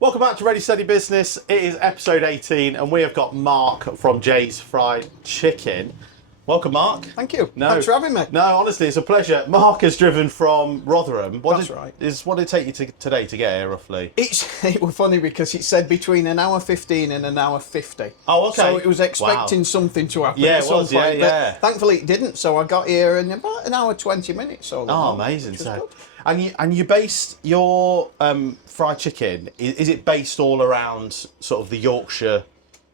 Welcome back to Ready Steady Business. It is episode 18 and we have got Mark from Jay's Fried Chicken. Welcome, Mark. Thank you. Thanks for having me. No, honestly, it's a pleasure. Mark has driven from Rotherham. That's right. What did it take you today to get here, roughly? It was funny because it said between an hour 15 and an hour 50. Oh, okay. So it was expecting something to happen Yeah, at it some was, point. yeah. But thankfully it didn't, so I got here in about an hour 20 minutes. Oh, amazing. So, and you based your fried chicken, is it based all around sort of the Yorkshire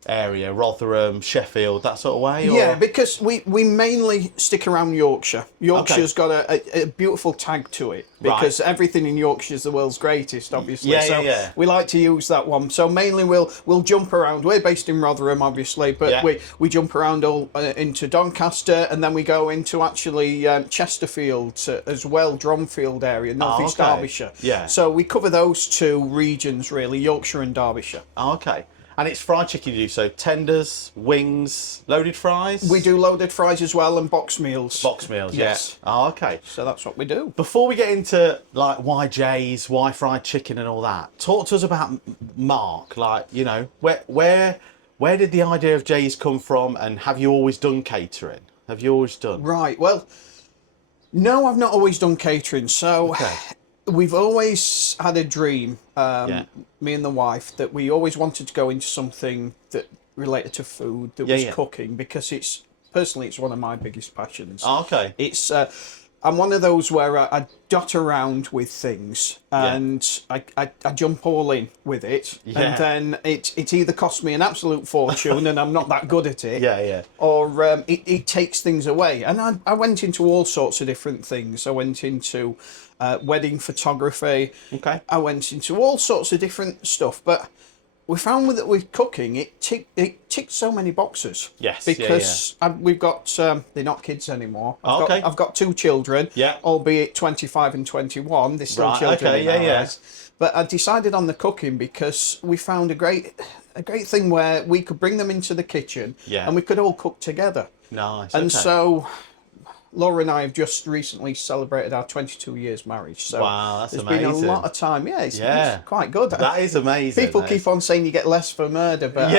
area, Rotherham, Sheffield, that sort of way? Or? Yeah, because we mainly stick around Yorkshire. Yorkshire's got a beautiful tag to it because everything in Yorkshire is the world's greatest, obviously. Yeah. We like to use that one. So mainly we'll jump around. We're based in Rotherham, obviously, but we jump around all into Doncaster, and then we go into actually Chesterfield as well, Dromfield area, North East Derbyshire. Yeah. So we cover those two regions really, Yorkshire and Derbyshire. Oh, okay. And it's fried chicken you do, so tenders, wings, loaded fries? We do loaded fries as well and box meals. Box meals, yes. Yeah. Oh, okay. So that's what we do. Before we get into like why Jay's, why fried chicken and all that, talk to us about Mark. Like, you know, where did the idea of Jay's come from, and have you always done catering? Have you always done? Right, well, no, I've not always done catering. So we've always had a dream, me and the wife, that we always wanted to go into something that related to food, that was cooking, because it's one of my biggest passions. Oh, okay. It's I'm one of those where I dot around with things and I jump all in with it, and then it either costs me an absolute fortune and I'm not that good at it, or it takes things away. And I went into all sorts of different things. I went into wedding photography. Okay. I went into all sorts of different stuff, but we found that with cooking, it ticked so many boxes. Yes. Because we've got they're not kids anymore. I've got two children. Yeah. Albeit 25 and 21, they're still children. Okay. But I decided on the cooking because we found a great thing where we could bring them into the kitchen and we could all cook together. Nice. And so Laura and I have just recently celebrated our 22 years marriage. So wow, that's there's amazing. been a lot of time. Yeah, it's quite good. That is amazing. People keep on saying you get less for murder, but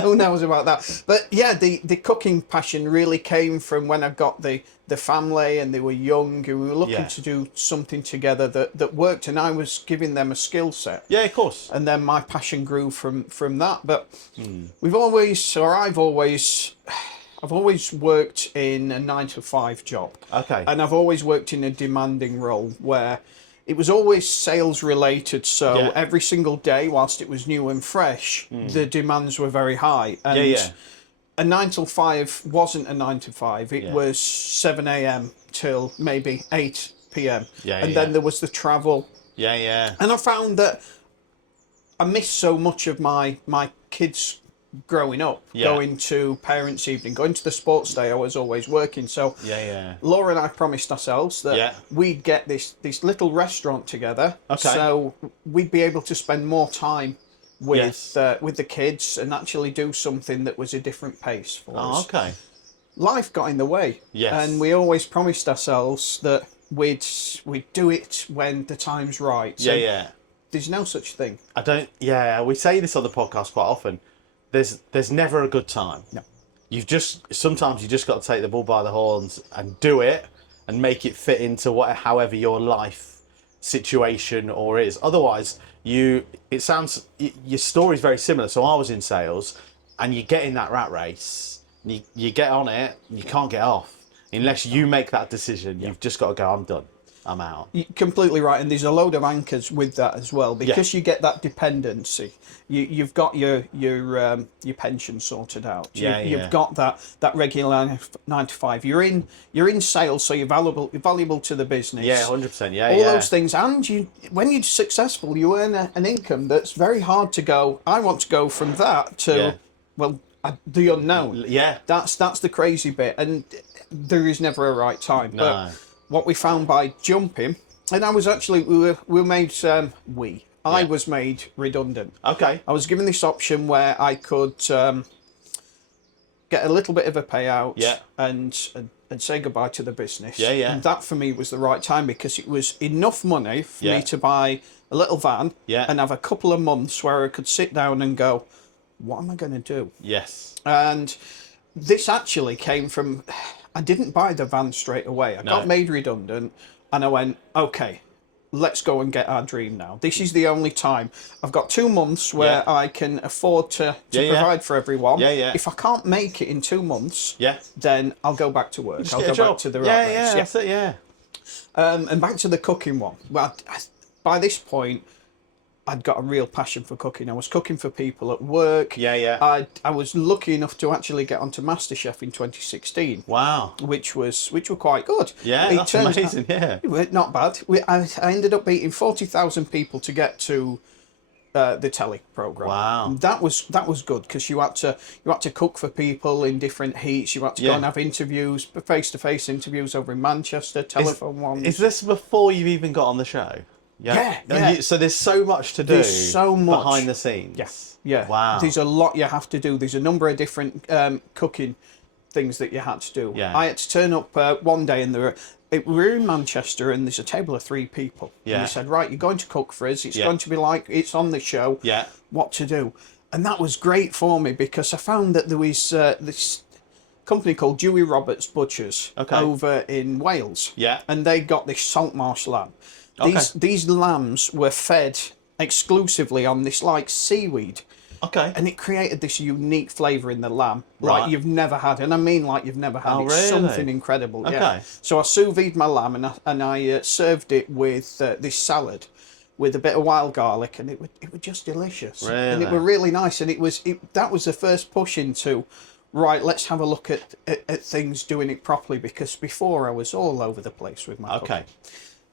who knows about that? But yeah, the cooking passion really came from when I got the family and they were young and we were looking to do something together that worked, and I was giving them a skill set. Yeah, of course. And then my passion grew from that. But I've always worked in a 9-to-5 job. Okay. And I've always worked in a demanding role where it was always sales related. So every single day, whilst it was new and fresh, the demands were very high. And a 9-to-5 wasn't a 9-to-5. It was 7 a.m. till maybe 8 p.m. And then there was the travel. Yeah. And I found that I missed so much of my kids' growing up, going to parents' evening, going to the sports day. I was always working. So Laura and I promised ourselves that we'd get this little restaurant together. Okay. So we'd be able to spend more time with the kids and actually do something that was a different pace for us. Okay. Life got in the way. Yes. And we always promised ourselves that we'd do it when the time's right. So there's no such thing. We say this on the podcast quite often. There's never a good time. No. Sometimes you just got to take the bull by the horns and do it and make it fit into however your life situation or is. Otherwise, your story's very similar. So I was in sales, and you get in that rat race, you get on it, you can't get off unless you make that decision. You've just got to go, I'm done. I'm out. You're completely right, and there's a load of anchors with that as well, because you get that dependency. You've got your pension sorted out. You've got that regular 9-to-5. You're in sales, so you're valuable to the business. Yeah, 100%. All those things, and when you're successful, you earn an income that's very hard to go. I want to go from that to the unknown. Yeah, that's the crazy bit, and there is never a right time. No. But what we found by jumping, and I was actually, I was made redundant. Okay. I was given this option where I could get a little bit of a payout and and say goodbye to the business. Yeah, yeah. And that for me was the right time, because it was enough money for Yeah. me to buy a little van Yeah. and have a couple of months where I could sit down and go, what am I going to do? Yes. And this actually came from, I didn't buy the van straight away. I got made redundant and I went, okay, let's go and get our dream now. This is the only time. I've got 2 months where I can afford to provide for everyone. Yeah, yeah. If I can't make it in 2 months, then I'll go back to work. I'll go back to the rat race. Yeah, that's it, yeah. And back to the cooking one. Well, by this point, I'd got a real passion for cooking. I was cooking for people at work. Yeah, yeah. I was lucky enough to actually get onto MasterChef in 2016. Wow. Which were quite good. Yeah, that's amazing. Yeah. Not bad. I ended up beating 40,000 people to get to the telly program. Wow. That was good, because you had to cook for people in different heats. You had to go and have interviews, face-to-face interviews over in Manchester, telephone ones. Is this before you've even got on the show? Yeah. So there's so much to do. There's so much behind the scenes. Yeah. Wow. There's a lot you have to do. There's a number of different cooking things that you had to do. Yeah. I had to turn up one day, and we're in Manchester, and there's a table of 3 people. Yeah. And they said, right, you're going to cook for us. It's going to be like it's on the show. Yeah. What to do? And that was great for me, because I found that there was this company called Dewey Roberts Butchers over in Wales. Yeah. And they got this saltmarsh lamb. These lambs were fed exclusively on this like seaweed. Okay. And it created this unique flavour in the lamb, like you've never had. And I mean like you've never had. It's something incredible. Okay. Yeah. So I sous vide my lamb, and I served it with this salad with a bit of wild garlic, and it was just delicious. Really? And it were really nice. And that was the first push into, right, let's have a look at things, doing it properly, because before I was all over the place with my cooking.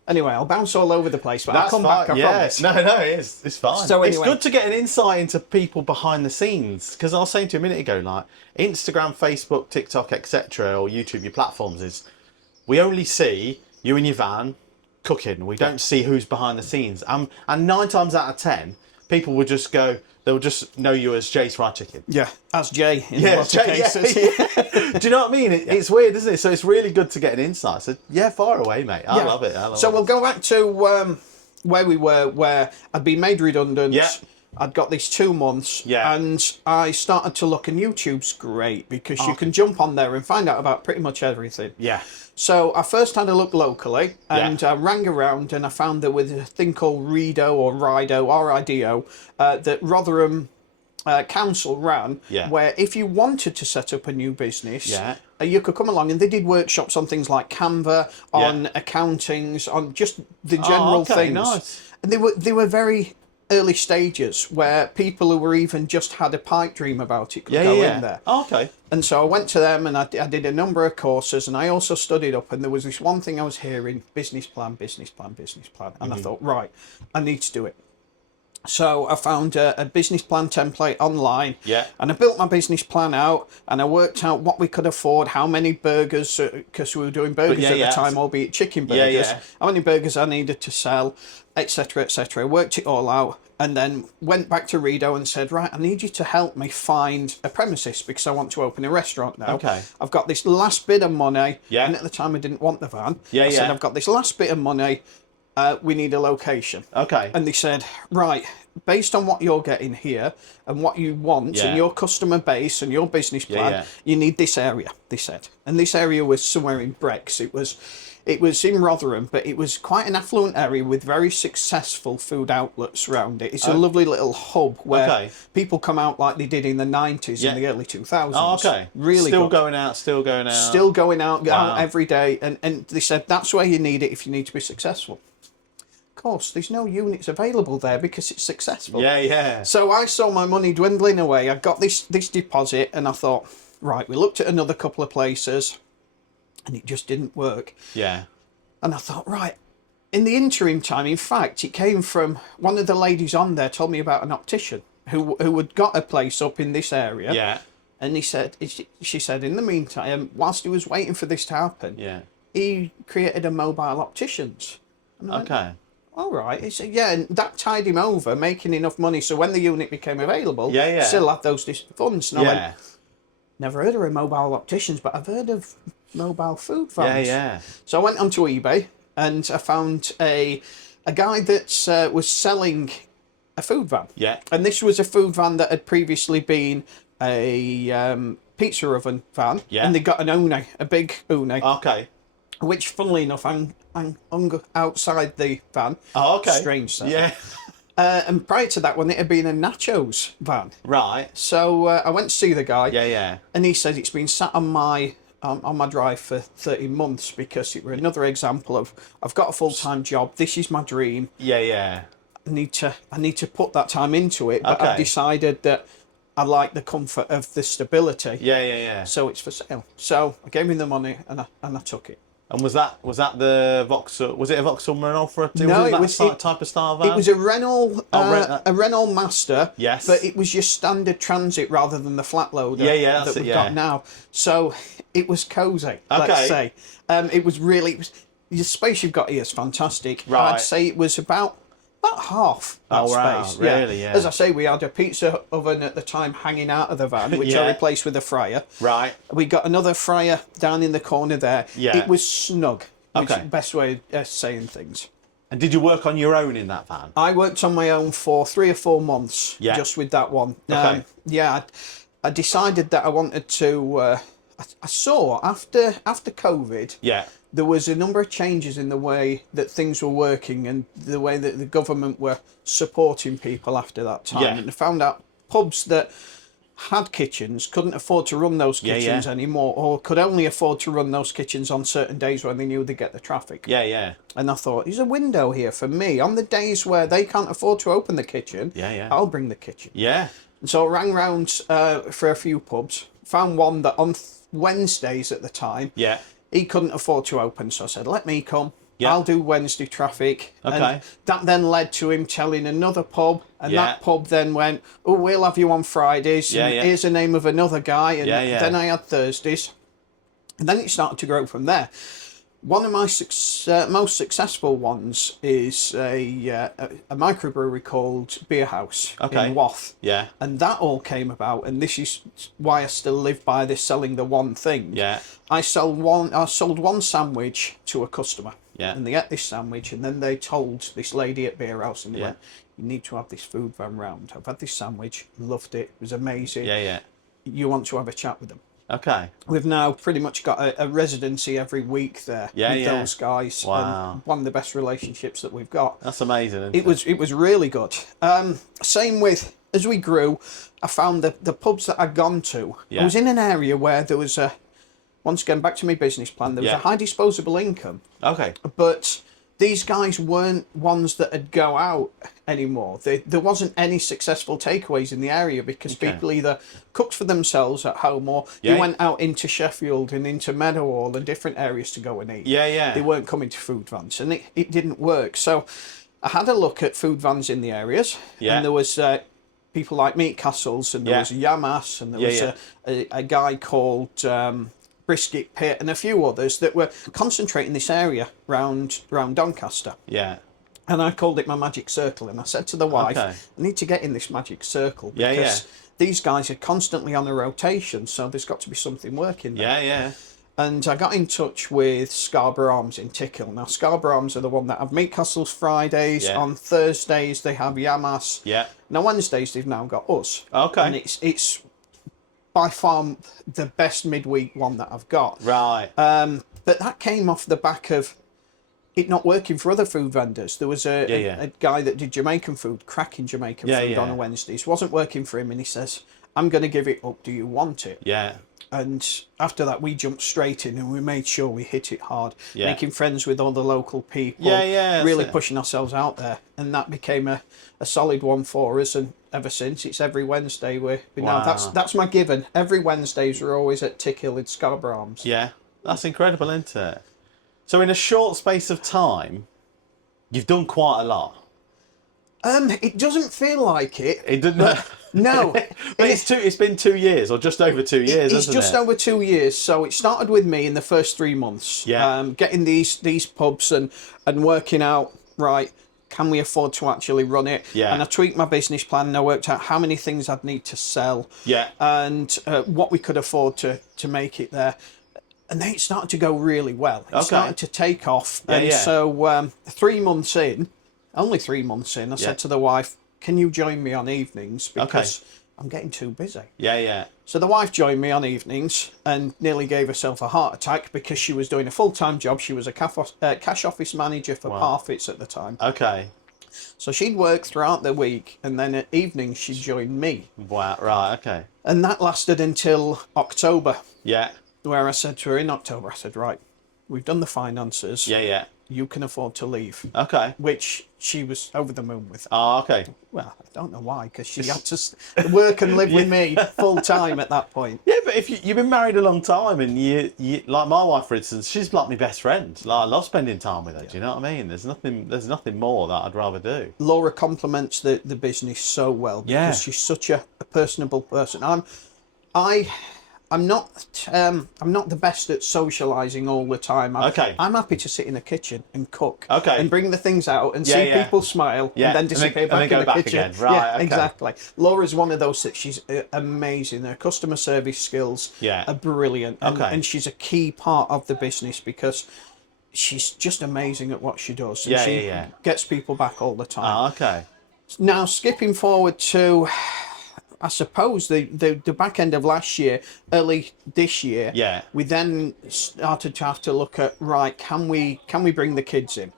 Anyway, I'll bounce all over the place, but I'll come back, I promise. No, it's fine. So anyway, it's good to get an insight into people behind the scenes, because I was saying to you a minute ago, like Instagram, Facebook, TikTok, etc., or YouTube, your platforms, is we only see you in your van cooking. We don't see who's behind the scenes. And 9 times out of 10, people will just go, they'll just know you as Jay's Fried Chicken. Yeah, as Jay in a lot of cases. Yeah. Do you know what I mean? It's weird, isn't it? So it's really good to get an insight. So far away, mate. I love it. So we'll go back to where we were, where I'd been made redundant. Yeah. I'd got these 2 months, and I started to look, and YouTube's great, because you can jump on there and find out about pretty much everything. Yeah. So I first had a look locally, and I rang around, and I found there was a thing called Rido, or Rido, R-I-D-O, that Rotherham Council ran, where if you wanted to set up a new business, you could come along, and they did workshops on things like Canva, on accountings, on just the general things. Nice. And they were very early stages, where people who were even just had a pipe dream about it could go in there. Okay. And so I went to them, and I did a number of courses, and I also studied up, and there was this one thing I was hearing, business plan, business plan, business plan. And I thought, right, I need to do it. So I found a business plan template online, and I built my business plan out, and I worked out what we could afford, how many burgers, because we were doing burgers at the time, albeit chicken burgers, how many burgers I needed to sell, etc., etc. I worked it all out, and then went back to Rido and said, right, I need you to help me find a premises, because I want to open a restaurant now. Okay. I've got this last bit of money, and at the time I didn't want the van. I said, I've got this last bit of money, we need a location. Okay. And they said, right, based on what you're getting here and what you want and your customer base and your business plan, you need this area, they said. And this area was somewhere in Brex. It was in Rotherham, but it was quite an affluent area with very successful food outlets around it. It's a lovely little hub where people come out like they did in the 90s and the early 2000s. Oh, okay. Really Still good. going out, still going out. Still going out every day. And they said that's where you need it if you need to be successful. Of course, there's no units available there because it's successful. Yeah. So I saw my money dwindling away. I got this deposit, and I thought, right, we looked at another couple of places, and it just didn't work. Yeah. And I thought, right, in the interim time, in fact, it came from one of the ladies on there told me about an optician who had got a place up in this area. Yeah. And she said, in the meantime, whilst he was waiting for this to happen, he created a mobile opticians. Okay. All right. He said, and that tied him over, making enough money. So when the unit became available, still had those funds. And I went, never heard of mobile opticians, but I've heard of mobile food vans. Yeah. So I went onto eBay and I found a guy that was selling a food van. Yeah. And this was a food van that had previously been a pizza oven van. Yeah. And they got an Une, a big Une. Okay. Which, funnily enough, hung outside the van. Oh, okay. Strange setup. Yeah. And prior to that one, it had been a nachos van. Right. So I went to see the guy. Yeah. And he said it's been sat on my drive for 30 months because it were another example of I've got a full-time job. This is my dream. Yeah. I need to put that time into it. But Okay. I've decided that I like the comfort of the stability. Yeah. So it's for sale. So I gave him the money and I took it. And was that the Vauxhall? Was it a Vauxhall Renault? No, it was that type of style van. It was a Renault, a Renault Master. Yes. But it was your standard transit rather than the flat loader that we've got now. So it was cosy. Let's say. It was really the space you've got here is fantastic. Right. I'd say it was about half that space. Really? Yeah. As I say, we had a pizza oven at the time hanging out of the van, which I replaced with a fryer. Right. We got another fryer down in the corner there. Yeah. It was snug. Which Okay. is the best way of saying things. And did you work on your own in that van? I worked on my own for 3 or 4 months just with that one. Okay. I decided that I wanted to. I saw after COVID. Yeah. There was a number of changes in the way that things were working and the way that the government were supporting people after that time. Yeah. And I found out pubs that had kitchens couldn't afford to run those kitchens anymore, or could only afford to run those kitchens on certain days when they knew they'd get the traffic. Yeah. And I thought, there's a window here for me. On the days where they can't afford to open the kitchen, I'll bring the kitchen. Yeah. And so I rang round for a few pubs, found one that on Wednesdays at the time, he couldn't afford to open. So I said, let me come. Yeah. I'll do Wednesday traffic. Okay. And that then led to him telling another pub, and that pub then went, oh, we'll have you on Fridays. And here's the name of another guy. And then I had Thursdays. And then it started to grow from there. One of my most successful ones is a microbrewery called Beer House in Wath. Yeah. And that all came about, and this is why I still live by this selling the one thing. Yeah. I sold one sandwich to a customer. Yeah. And they ate this sandwich, and then they told this lady at Beer House, and they went, you need to have this food van round. I've had this sandwich, loved it, it was amazing. Yeah. You want to have a chat with them. Okay. We've now pretty much got a residency every week there with those guys. Wow. And one of the best relationships that we've got. That's amazing. It was really good. Same with, as we grew, I found the pubs that I'd gone to. I was in an area where there was once again, back to my business plan, there was a high disposable income. Okay. But these guys weren't ones that would go out anymore. There wasn't any successful takeaways in the area because people either cooked for themselves at home or they went out into Sheffield and into Meadowhall and different areas to go and eat. Yeah. They weren't coming to food vans, and it didn't work. So I had a look at food vans in the areas, and there was people like Meat Castles, and there was Yamas, and there was a guy called Brisket Pit, and a few others that were concentrating this area round Doncaster. Yeah. And I called it my magic circle, and I said to the wife, I need to get in this magic circle because these guys are constantly on a rotation, so there's got to be something working there. Yeah. And I got in touch with Scarborough Arms in Tickhill. Now, Scarborough Arms are the one that have Meat Castles Fridays. Yeah. On Thursdays, they have Yamas. Yeah. Now, Wednesdays, they've now got us. Okay. And it's by far the best midweek one that I've got. Right. But that came off the back of it not working for other food vendors. There was a guy that did Jamaican food, cracking Jamaican food on a Wednesdays. Wasn't working for him, and he says, I'm going to give it up. Do you want it? Yeah. And after that, we jumped straight in and we made sure we hit it hard, making friends with all the local people, really pushing ourselves out there. And that became a solid one for us. And ever since, it's every Wednesday. Now that's my given. Every Wednesdays, we're always at Tickhill in Scarborough Arms. Yeah, that's incredible, isn't it? So in a short space of time, you've done quite a lot. It doesn't feel like it. It doesn't. No, but it's been 2 years, or just over 2 years. It's just over 2 years. So it started with me in the first 3 months. Yeah. Getting these pubs and working out, right, can we afford to actually run it? Yeah. And I tweaked my business plan and I worked out how many things I'd need to sell. Yeah. And what we could afford to make it there. And then it started to go really well. It started to take off. Yeah, and so 3 months in, only 3 months in, I said to the wife, can you join me on evenings? Because I'm getting too busy. Yeah. So the wife joined me on evenings and nearly gave herself a heart attack because she was doing a full-time job. She was a cash office manager for Parfits at the time. Okay. So she'd work throughout the week, and then at evenings she'd join me. Wow. Right. Okay. And that lasted until October. Yeah. Where I said to her in October, I said, right, we've done the finances. Yeah. You can afford to leave. Okay. Which she was over the moon with. Oh, okay. Well, I don't know why, because she had to work and live with me full time at that point. Yeah, but if you've been married a long time, and you like my wife, for instance, she's like my best friend. Like, I love spending time with her. Do you know what I mean? There's nothing more that I'd rather do. Laura complements the business so well because she's such a personable person. I'm not the best at socialising all the time. I'm happy to sit in the kitchen and cook. And bring the things out and see people smile and then disappear back in the kitchen. Again. Right, exactly. Laura's one of those that she's amazing. Her customer service skills are brilliant. And she's a key part of the business because she's just amazing at what she does. And she gets people back all the time. Now, skipping forward to, I suppose, the back end of last year, early this year, we then started to have to look at, right, can we bring the kids in?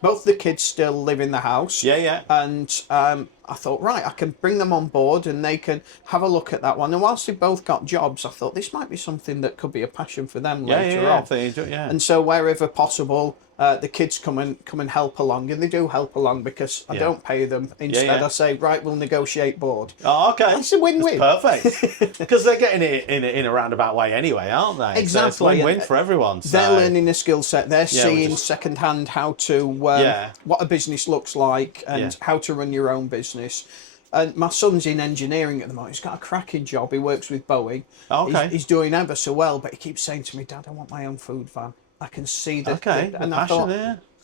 Both the kids still live in the house. And I thought, right, I can bring them on board and they can have a look at that one. And whilst they both got jobs, I thought this might be something that could be a passion for them later on. And so wherever possible, the kids come and help along, and they do help along because I don't pay them. Instead, I say, right, we'll negotiate board. Oh, okay. It's a win-win. That's perfect. Because they're getting it in a roundabout way anyway, aren't they? Exactly. So it's win-win for everyone. So. They're learning a skill set. They're seeing secondhand how to what a business looks like and how to run your own business. And my son's in engineering at the moment. He's got a cracking job. He works with Boeing. He's doing ever so well, but he keeps saying to me, Dad, I want my own food van. I can see that. And I thought,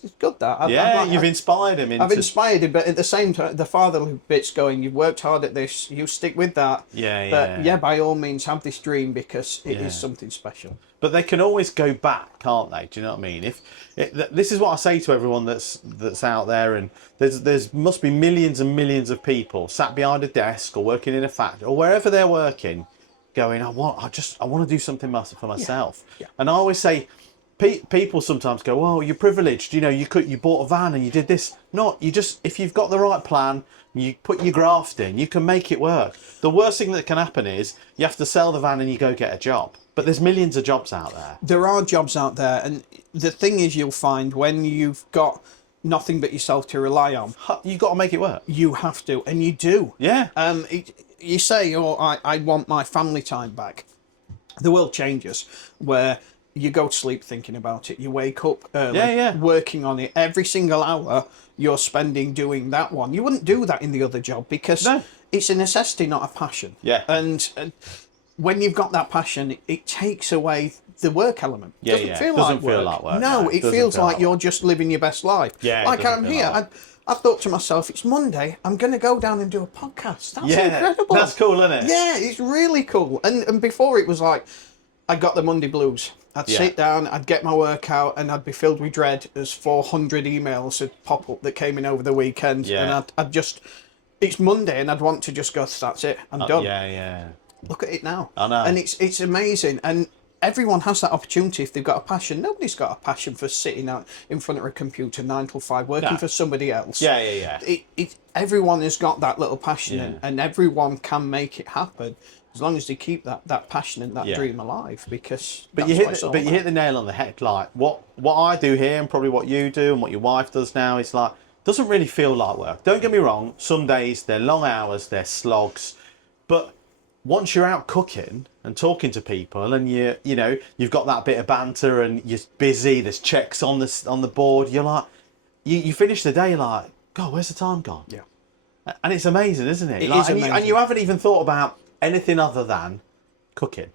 it's good that. You've inspired him. I've inspired him, but at the same time, the fatherly bit's going, you've worked hard at this, you stick with that. But by all means, have this dream because it is something special. But they can always go back, can't they? Do you know what I mean? This is what I say to everyone that's out there, and there's must be millions and millions of people sat behind a desk or working in a factory or wherever they're working, going, I want to do something for myself. And I always say, people sometimes go, "Oh, you're privileged. You know, you bought a van and you did this." Not you just if you've got the right plan, you put your graft in, you can make it work. The worst thing that can happen is you have to sell the van and you go get a job. But there's millions of jobs out there. There are jobs out there, and the thing is, you'll find when you've got nothing but yourself to rely on, you've got to make it work. You have to, and you do. Yeah. You say, "Oh, I want my family time back." The world changes where you go to sleep thinking about it. You wake up early, working on it. Every single hour you're spending doing that one. You wouldn't do that in the other job because it's a necessity, not a passion. And when you've got that passion, it takes away the work element. It doesn't feel like work. No, it feels like you're just living your best life. Like I'm here. I thought to myself, it's Monday, I'm going to go down and do a podcast. That's incredible. That's cool, isn't it? Yeah, it's really cool. And before it was like, I got the Monday blues. I'd sit down, I'd get my work out, and I'd be filled with dread as 400 emails would pop up that came in over the weekend. And I'd just, it's Monday, and I'd want to just go, that's it, I'm done. Look at it now. I know. And it's amazing. And everyone has that opportunity if they've got a passion. Nobody's got a passion for sitting out in front of a computer 9 till 5 working for somebody else. Everyone has got that little passion, and everyone can make it happen. As long as they keep that passion and that dream alive, because you hit the nail on the head. Like what I do here, and probably what you do, and what your wife does now, is like doesn't really feel like work. Don't get me wrong. Some days they're long hours, they're slogs, but once you're out cooking and talking to people, and you've got that bit of banter, and you're busy. There's checks on the board. You're like, you finish the day like, God, where's the time gone? And it's amazing, isn't it? It is amazing. And you haven't even thought about anything other than cooking.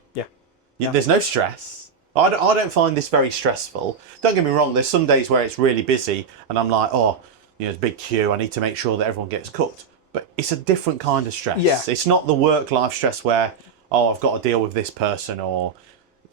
There's no stress. I don't find this very stressful. Don't get me wrong, there's some days where it's really busy and I'm like, there's a big queue, I need to make sure that everyone gets cooked. But it's a different kind of stress. It's not the work-life stress where, I've got to deal with this person, or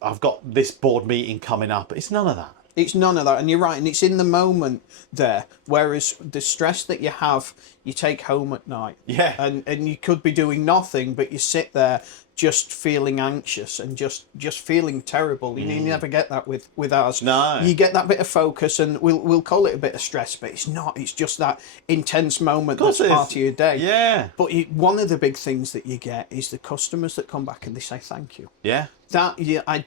I've got this board meeting coming up. It's none of that. It's none of that, and you're right, and it's in the moment there. Whereas the stress that you have, you take home at night. Yeah. And you could be doing nothing, but you sit there just feeling anxious and just feeling terrible. You never get that with ours. No. You get that bit of focus, and we'll call it a bit of stress, but it's not. It's just that intense moment that's part of your day. Yeah. But one of the big things that you get is the customers that come back and they say thank you. Yeah. That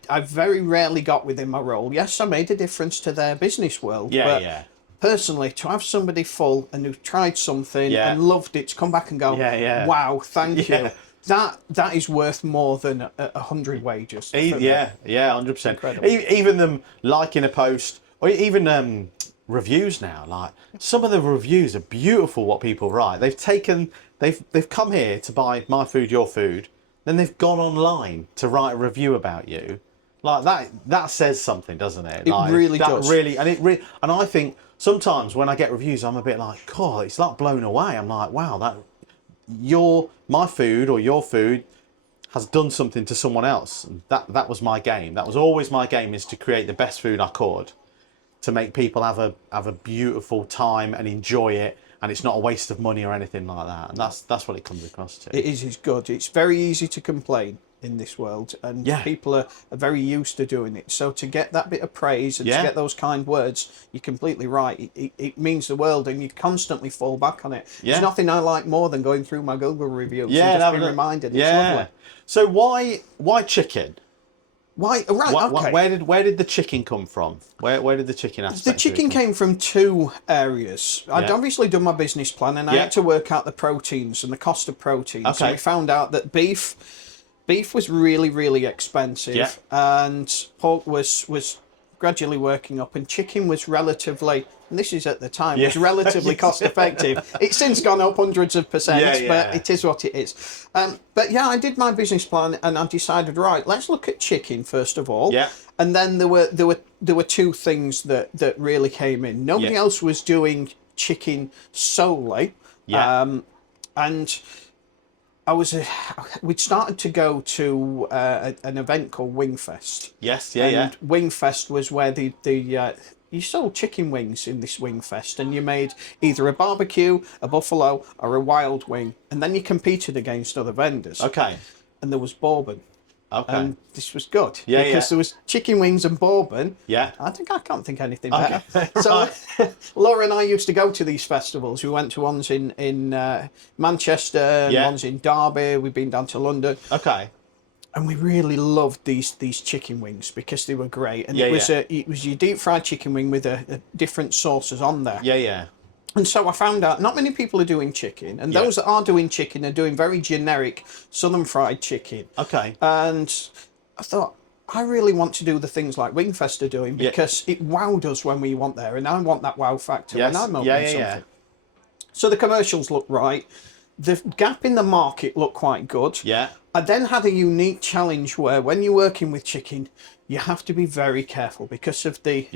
I very rarely got within my role. Yes, I made a difference to their business world. Yeah, but yeah. personally, to have somebody full and who've tried something and loved it to come back and go, wow, thank you. That is worth more than 100 wages. Yeah, 100%. Incredible. Even them liking a post, or even reviews now. Like, some of the reviews are beautiful. What people write, they've come here to buy my food, your food. Then they've gone online to write a review about you. Like that says something, doesn't it? It really does. And I think sometimes when I get reviews, I'm a bit like, God, it's like blown away. I'm like, wow, my food or your food has done something to someone else. And that was my game. That was always my game, is to create the best food I could, to make people have a beautiful time and enjoy it. And it's not a waste of money or anything like that. And that's what it comes across to. It is. It's good. It's very easy to complain in this world, and people are very used to doing it. So to get that bit of praise and to get those kind words, you're completely right. It means the world, and you constantly fall back on it. There's nothing I like more than going through my Google reviews and just being reminded. It's lovely. So why chicken? Why? Right. Okay. Where did the chicken come from? Where did the chicken aspect? The chicken came from two areas. I'd obviously done my business plan, and I had to work out the proteins and the cost of proteins. Okay. And we found out that beef was really, really expensive, and pork was gradually working up, and chicken was relatively, and this is at the time, was relatively cost effective. It's since gone up hundreds of percent, but it is what it is. But yeah, I did my business plan, and I decided, right, let's look at chicken first of all. Yeah. And then there were two things that really came in. Nobody else was doing chicken solely. Yeah. And we'd started to go to an event called Wingfest. Yes, And Wingfest was where you sold chicken wings in this Wingfest, and you made either a barbecue, a buffalo, or a wild wing, and then you competed against other vendors. Okay. And there was bourbon. Okay. And this was good. Because there was chicken wings and bourbon. Yeah. I can't think anything better. So Laura and I used to go to these festivals. We went to ones in Manchester, and ones in Derby. We've been down to London. Okay. And we really loved these chicken wings because they were great. And it was your deep fried chicken wing with different sauces on there. Yeah. And so I found out not many people are doing chicken, and those that are doing chicken are doing very generic southern fried chicken. Okay. And I thought, I really want to do the things like Wingfest are doing, because it wowed us when we went there, and I want that wow factor when I'm opening something. So the commercials looked right. The gap in the market looked quite good. Yeah. I then had a unique challenge where when you're working with chicken, you have to be very careful because of the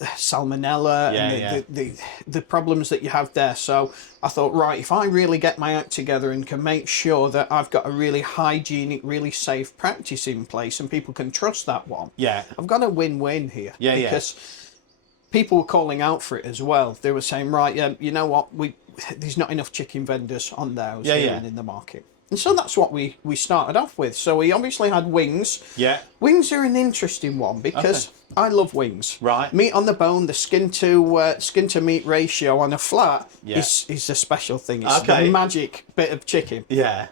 salmonella and the problems that you have there. So I thought, right, if I really get my act together and can make sure that I've got a really hygienic, really safe practice in place and people can trust that one, I've got a win-win here. Because people were calling out for it as well. They were saying, right, you know what, there's not enough chicken vendors on there in the market. And so that's what we started off with. So we obviously had wings. Yeah. Wings are an interesting one because I love wings. Right. Meat on the bone, the skin to meat ratio on a flat is a special thing. It's the magic bit of chicken. Yeah.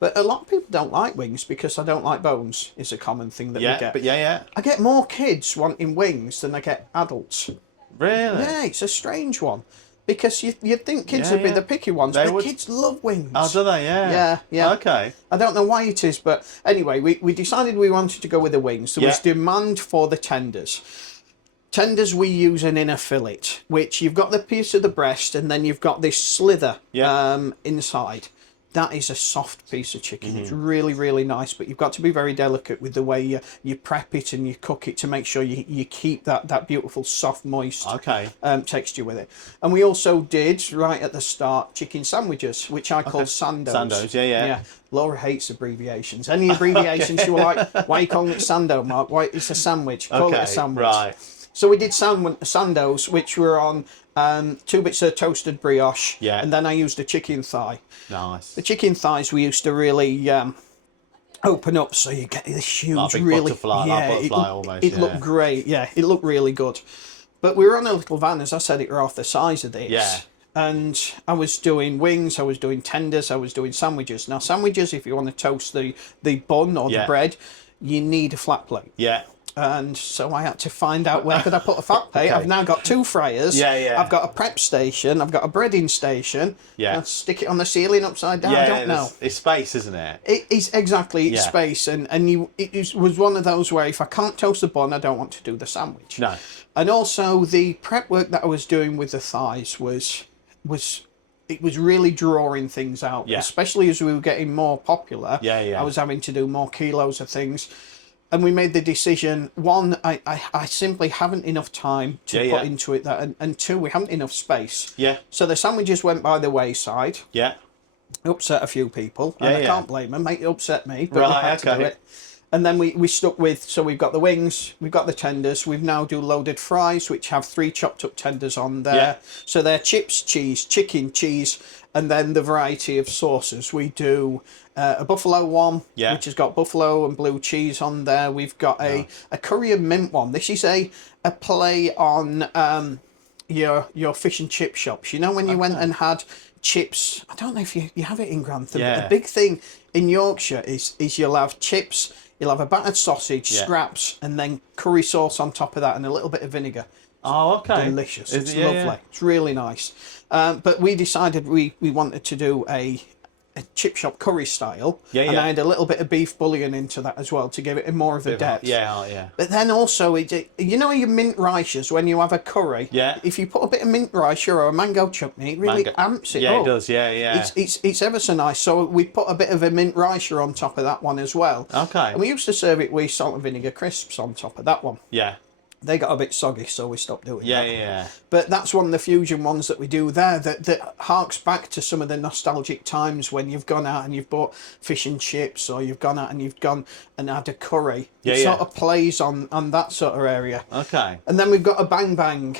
But a lot of people don't like wings because I don't like bones is a common thing that we get. But I get more kids wanting wings than I get adults. Really? Yeah, it's a strange one. Because you'd think kids would be the picky ones, but kids love wings. Oh, do they? Yeah. Okay. I don't know why it is, but anyway, we decided we wanted to go with the wings. There was demand for the tenders. Tenders, we use an inner fillet, which you've got the piece of the breast, and then you've got this slither inside. that is a soft piece of chicken. It's really, really nice, but you've got to be very delicate with the way you prep it and you cook it to make sure you keep that beautiful, soft, moist texture with it. And we also did, right at the start, chicken sandwiches, which I call sandos. Sandos, yeah. Laura hates abbreviations. Any abbreviations she will like, why are you calling it sando, Mark? Why, it's a sandwich. Call it a sandwich. Right. So we did sandos, which were on 2 bits of toasted brioche, and then I used a chicken thigh. Nice. The chicken thighs we used to really open up, so you get this huge, like a big really butterfly, almost. It looked great. Yeah, it looked really good. But we were on a little van, as I said, it were half the size of this. Yeah. And I was doing wings, I was doing tenders, I was doing sandwiches. Now sandwiches, if you want to toast the bun or the bread, you need a flat plate. Yeah. And so I had to find out where could I put a flat plate. I've now got 2 fryers. Yeah. I've got a prep station. I've got a breading station. Yeah. I'll stick it on the ceiling upside down. I don't know. It's space, isn't it? It is exactly space. And it was one of those where if I can't toast the bun, I don't want to do the sandwich. No. And also the prep work that I was doing with the thighs was really drawing things out. Yeah. Especially as we were getting more popular. I was having to do more kilos of things. And we made the decision, one, I simply haven't enough time to put into it, and 2, we haven't enough space. Yeah. So the sandwiches went by the wayside. Yeah. Upset a few people, and I can't blame them. It upset me, but we had to do it. And then we stuck with, so we've got the wings, we've got the tenders, we've now do loaded fries, which have 3 chopped up tenders on there. Yeah. So they're chips, cheese, chicken, cheese, and then the variety of sauces. We do a buffalo one, which has got buffalo and blue cheese on there. We've got a curry and mint one. This is a play on your fish and chip shops. You know, when you went and had chips, I don't know if you have it in Grantham, but a big thing in Yorkshire is you'll have chips, you'll have a battered sausage, scraps, and then curry sauce on top of that and a little bit of vinegar. Oh, okay. Delicious. It's lovely. It's really nice. But we decided we wanted to do a chip shop curry style. And I had a little bit of beef bouillon into that as well to give it more of a depth. But then also, you know your mint rices when you have a curry? If you put a bit of mint rice or a mango chutney, it really amps it up. Yeah, it does, It's ever so nice. So we put a bit of a mint rice on top of that one as well. Okay. And we used to serve it with salt and vinegar crisps on top of that one. Yeah. They got a bit soggy, so we stopped doing that. Yeah. But that's one of the fusion ones that we do there that harks back to some of the nostalgic times when you've gone out and you've bought fish and chips, or you've gone out and you've gone and had a curry. It sort of plays on that sort of area. Okay. And then we've got a bang bang,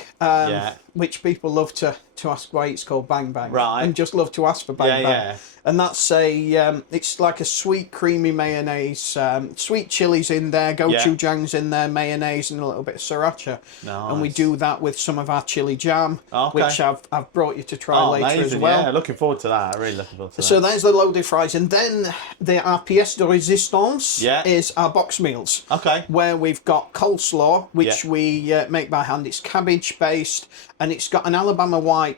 which people love to ask why it's called bang bang. Right. And just love to ask for bang bang. And that's it's like a sweet creamy mayonnaise, sweet chilies in there, gochujang's in there, mayonnaise, and a little bit of sriracha. Nice. And we do that with some of our chili jam, which I've brought you to try later as well. Yeah, looking forward to that. I'm really looking forward to that. So there's the loaded fries, and then our pièce de résistance is our box meals. Okay. Where we've got coleslaw, which we make by hand. It's cabbage based, and it's got an Alabama white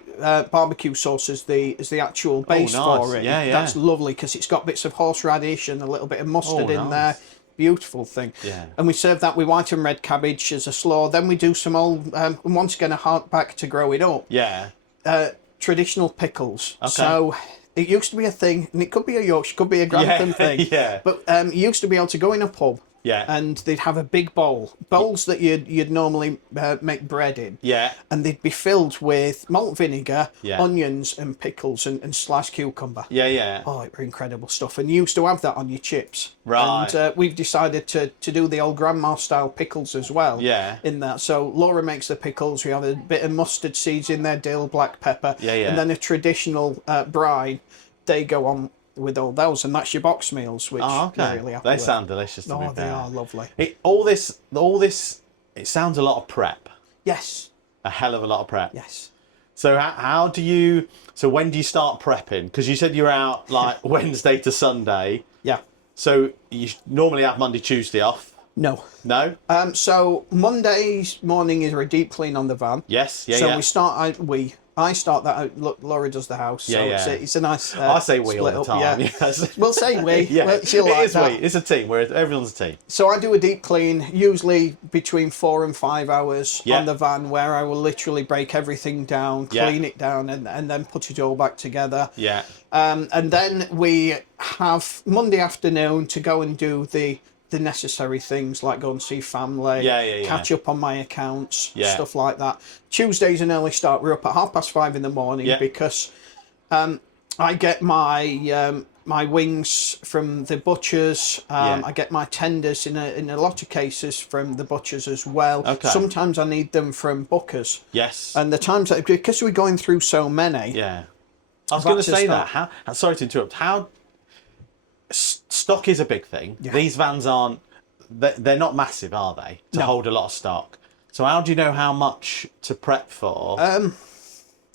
barbecue sauce as the actual base for it. That's lovely because it's got bits of horseradish and a little bit of mustard in there. Beautiful thing. Yeah. And we serve that with white and red cabbage as a slaw. Then we do some old, once again, a hark back to growing up. Yeah. Traditional pickles. Okay. So it used to be a thing, and it could be a Yorkshire, could be a Grantham thing. But you used to be able to go in a pub. Yeah. And they'd have a big bowls that you'd normally make bread in. Yeah. And they'd be filled with malt vinegar, onions and pickles and sliced cucumber. Yeah. Oh, it were incredible stuff. And you used to have that on your chips. Right. And we've decided to do the old grandma style pickles as well. Yeah. In that. So Laura makes the pickles. We have a bit of mustard seeds in there, dill, black pepper. Yeah. And then a traditional brine. They go on with all those, and that's your box meals, which we're really happy they with. Sound delicious to me. They are lovely. All this, it sounds a lot of prep. Yes. A hell of a lot of prep. Yes. So when do you start prepping? Because you said you're out like Wednesday to Sunday. Yeah. So you normally have Monday, Tuesday off? No. No? So Monday's morning is a deep clean on the van. Yes. So we start I start that out. Look, Laura does the house, so it's a nice. I say we all the time. Yeah. Yes. We'll say we. Yeah, well, she'll like is that. we. It's a team. Everyone's a team. So I do a deep clean, usually between 4 and 5 hours on the van, where I will literally break everything down, clean it down, and then put it all back together. Yeah. And then we have Monday afternoon to go and do the necessary things, like go and see family, catch up on my accounts, stuff like that. Tuesday's an early start. We're up at 5:30 in the morning because I get my my wings from the butchers. I get my tenders in a lot of cases from the butchers as well. Okay. Sometimes I need them from bookers. Yes. And the times that, because we're going through so many. Yeah. I was going to say that. How? Sorry to interrupt. How? Stock is a big thing. Yeah. These vans aren't. They're not massive, are they? To hold a lot of stock. So how do you know how much to prep for?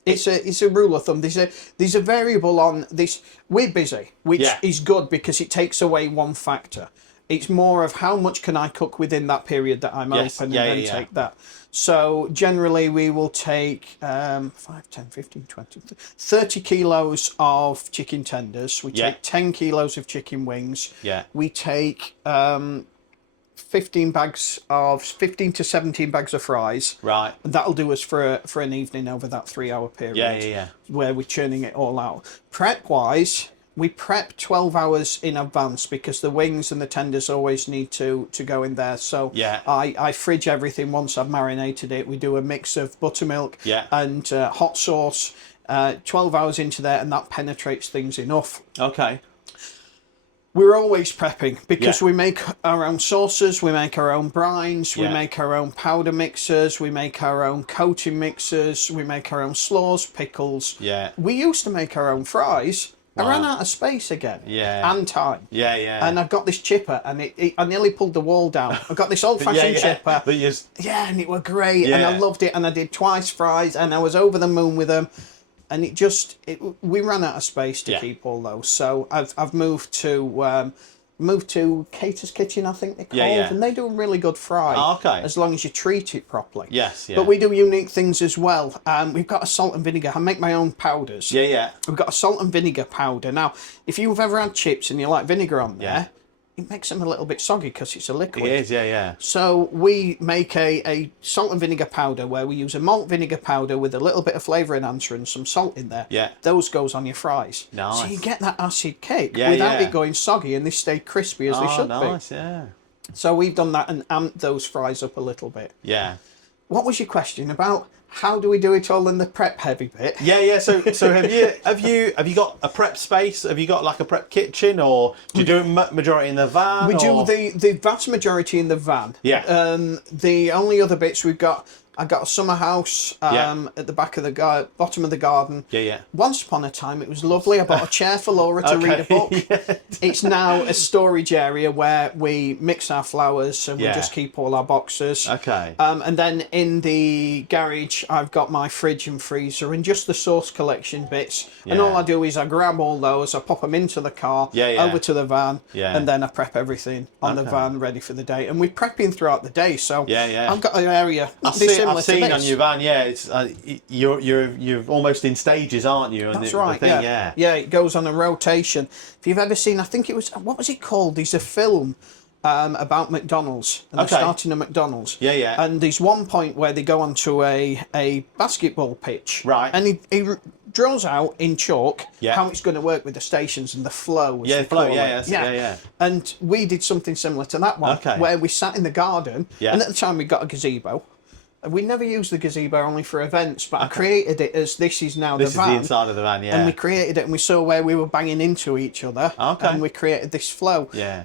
It's a rule of thumb. There's a variable on this. We're busy, which is good because it takes away one factor. It's more of how much can I cook within that period that I'm open, and then take that. So generally we will take 5, 10, 15, 20, 30 kilos of chicken tenders. We take 10 kilos of chicken wings. Yeah. We take 15 to 17 bags of fries. Right. And that'll do us for an evening over that 3-hour period. Where we're churning it all out. Prep wise, we prep 12 hours in advance because the wings and the tenders always need to go in there. So I fridge everything once I've marinated it. We do a mix of buttermilk and hot sauce. 12 hours into there, and that penetrates things enough. Okay. We're always prepping because we make our own sauces, we make our own brines, we make our own powder mixers, we make our own coating mixers, we make our own slaws, pickles. Yeah. We used to make our own fries. Wow. I ran out of space again and time. Yeah, yeah. And I've got this chipper, and I nearly pulled the wall down. I've got this old-fashioned chipper. And it were great, and I loved it, and I did twice fries, and I was over the moon with them. And we ran out of space to keep all those, so I've moved to Cater's Kitchen, I think they're called, and they do a really good fry. Oh, okay. As long as you treat it properly. Yes, yeah. But we do unique things as well. We've got a salt and vinegar. I make my own powders. Yeah, yeah. We've got a salt and vinegar powder. Now, if you've ever had chips and you like vinegar on there, it makes them a little bit soggy because it's a liquid. It is, yeah, yeah. So we make a salt and vinegar powder where we use a malt vinegar powder with a little bit of flavour enhancer and some salt in there. Yeah. Those goes on your fries. Nice. So you get that acid cake without it going soggy, and they stay crispy as they should be. Nice, yeah. So we've done that and amped those fries up a little bit. Yeah. What was your question about? How do we do it all in the prep heavy bit? Yeah, yeah. So have you got a prep space? Have you got like a prep kitchen, or do you do it majority in the van? We do the vast majority in the van. Yeah. The only other bits I got a summer house at the back of the bottom of the garden. Yeah, yeah. Once upon a time, it was lovely. I bought a chair for Laura to read a book. It's now a storage area where we mix our flowers and we just keep all our boxes. Okay. And then in the garage, I've got my fridge and freezer and just the sauce collection bits. Yeah. And all I do is I grab all those, I pop them into the car, over to the van, and then I prep everything on the van ready for the day. And we're prepping throughout the day, so I've got an area. I've seen on your van, it's you're almost in stages, aren't you? And that's right. Yeah, it goes on a rotation. If you've ever seen, I think it was, what was it called? There's a film about McDonald's, and they're starting a McDonald's. Yeah, yeah. And there's one point where they go onto a basketball pitch, right? And he draws out in chalk how it's going to work with the stations and the flow. Yeah, the flow. Yeah. And we did something similar to that one, where we sat in the garden, and at the time we got a gazebo. We never used the gazebo only for events, but I created it as this is now the van. This is the inside of the van, yeah. And we created it, and we saw where we were banging into each other, and we created this flow. Yeah.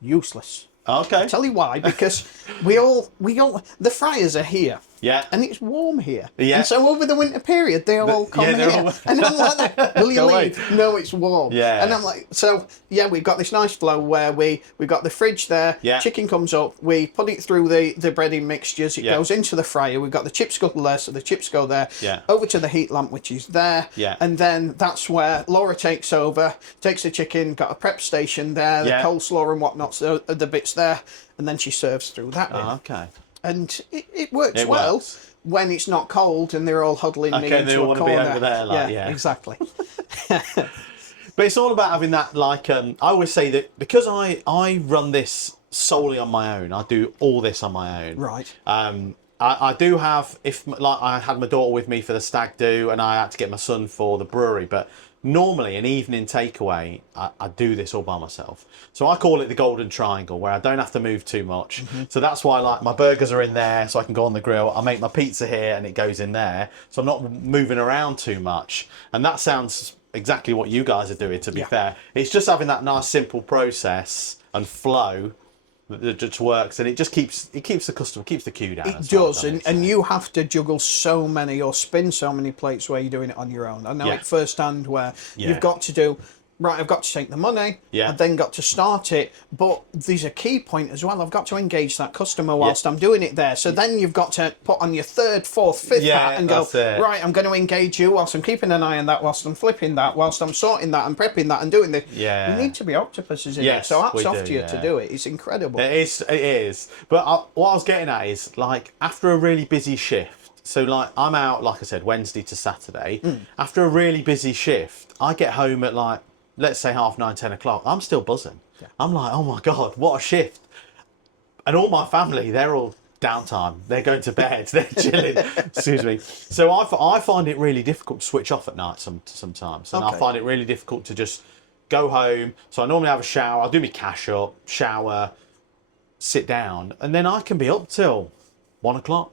Useless. Okay. I'll tell you why, because we all the fryers are here. Yeah. And it's warm here. Yeah. And so over the winter period, they all come here. And I'm like, will you leave? No, it's warm. Yeah. And I'm like, so, we've got this nice flow where we've got the fridge there, chicken comes up, we put it through the breading mixtures, it goes into the fryer, we've got the chip scuttle there, so the chips go there, over to the heat lamp, which is there, and then that's where Laura takes over, takes the chicken, got a prep station there, the coleslaw and whatnot, so the bits there, and then she serves through that. Okay. And it works well. when it's not cold and they're all huddling me into they all a want corner. to be over there, like, yeah. Exactly. But it's all about having that, like, I always say that because I run this solely on my own, I do all this on my own. Right. I do have, if like I had my daughter with me for the stag do and I had to get my son for the brewery, but normally an evening takeaway, I do this all by myself. So I call it the golden triangle, where I don't have to move too much. So that's why, like, my burgers are in there so I can go on the grill. I make my pizza here and it goes in there. So I'm not moving around too much. And that sounds exactly what you guys are doing, to be fair. It's just having that nice simple process and flow that just works, and it keeps the customer, keeps the queue down. It does, and you have to juggle so many or spin so many plates where you're doing it on your own. I know it firsthand where you've got to do, right, I've got to take the money, I've then got to start it, but there's a key point as well. I've got to engage that customer whilst I'm doing it there. So then you've got to put on your third, fourth, fifth hat and go, right, I'm going to engage you whilst I'm keeping an eye on that, whilst I'm flipping that, whilst I'm sorting that and prepping that and doing this. We need to be octopuses in it. So hats off to you to do it. It's incredible. It is. But what I was getting at is, like, after a really busy shift, so, like, I'm out, like I said, Wednesday to Saturday. After a really busy shift, I get home at, like, let's say 9:30, 10 o'clock, I'm still buzzing. I'm like, oh my God, what a shift. And all my family, they're all downtime. They're going to bed. They're chilling. Excuse me. So I find it really difficult to switch off at night sometimes. And I find it really difficult to just go home. So I normally have a shower. I'll do my cash up, shower, sit down. And then I can be up till 1 o'clock.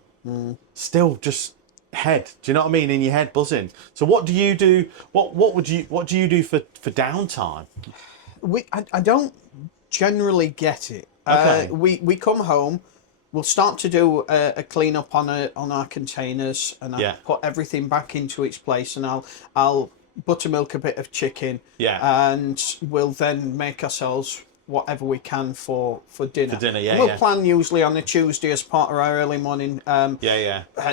Still just head, do you know what I mean, in your head buzzing. So what do you do, what do you do for downtime? I don't generally get it. We come home, we'll start to do a clean up on our containers, and I put everything back into its place, and I'll buttermilk a bit of chicken, and we'll then make ourselves whatever we can for dinner. And we'll plan usually on a Tuesday as part of our early morning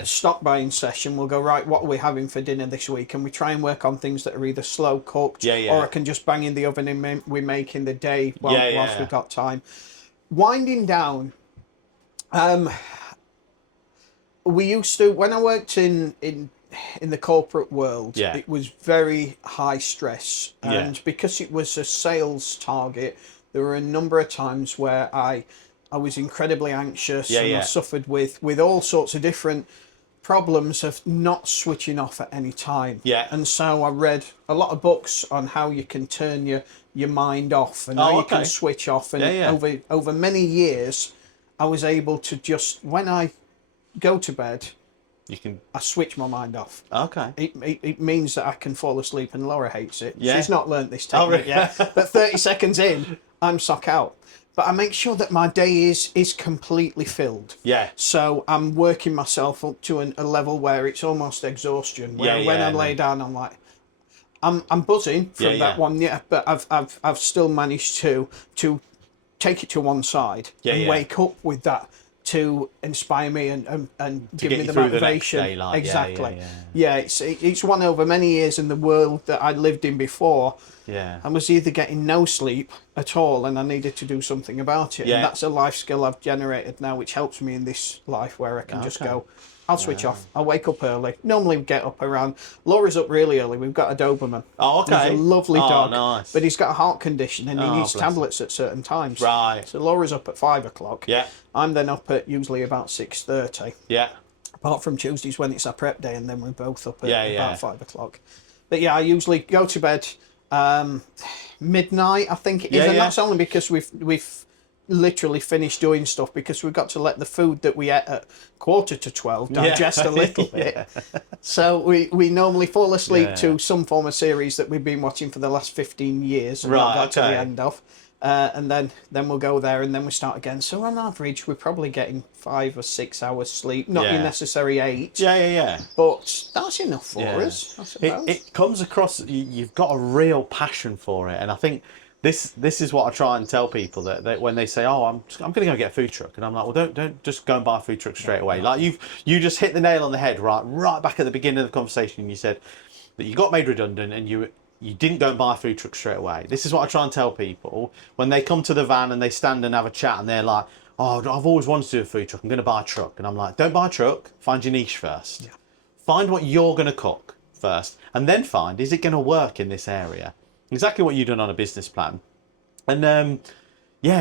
stock buying session. We'll go, right, what are we having for dinner this week? And we try and work on things that are either slow cooked or I can just bang in the oven and we make in the day whilst we've got time. Winding down, we used to, when I worked in the corporate world, it was very high stress, and because it was a sales target, there were a number of times where I was incredibly anxious, and I suffered with all sorts of different problems of not switching off at any time. And so I read a lot of books on how you can turn your mind off and how you can switch off. And over many years, I was able to just, when I go to bed, I switch my mind off. It means that I can fall asleep, and Laura hates it. She's not learnt this technique yet. But 30 seconds in, I'm sock out. But I make sure that my day is completely filled. So I'm working myself up to a level where it's almost exhaustion. Where when I lay down, I'm like, I'm buzzing from that one. But I've still managed to take it to one side and wake up with that to inspire me and give me the motivation. The next day, It's one over many years in the world that I lived in before. I was either getting no sleep at all, and I needed to do something about it. And that's a life skill I've generated now, which helps me in this life, where I can just go, I'll switch off. I'll wake up early. Normally we get up around, Laura's up really early. We've got a Doberman. He's a lovely dog. Nice. But he's got a heart condition, and he needs tablets at certain times. So Laura's up at 5 o'clock. I'm then up at usually about 6:30. Apart from Tuesdays when it's our prep day, and then we're both up at about 5 o'clock. But I usually go to bed midnight, I think it is, and that's only because we've literally finished doing stuff, because we've got to let the food that we ate at 11:45 digest a little bit. So we normally fall asleep to some form of series that we've been watching for the last 15 years and not got to the end of. And then we'll go there, and then we start again. So on average, we're probably getting 5 or 6 hours sleep, not your necessary 8. But that's enough for us, I suppose. It comes across, you've got a real passion for it, and I think this is what I try and tell people, that when they say, "Oh, I'm going to go get a food truck," and I'm like, "Well, don't just go and buy a food truck straight away." Like you just hit the nail on the head right back at the beginning of the conversation. You said that you got made redundant, and you didn't go and buy a food truck straight away. This is what I try and tell people when they come to the van and they stand and have a chat, and they're like, oh, I've always wanted to do a food truck. I'm going to buy a truck. And I'm like, don't buy a truck. Find your niche first. Yeah. Find what you're going to cook first. And then find, is it going to work in this area? Exactly what you've done on a business plan. And I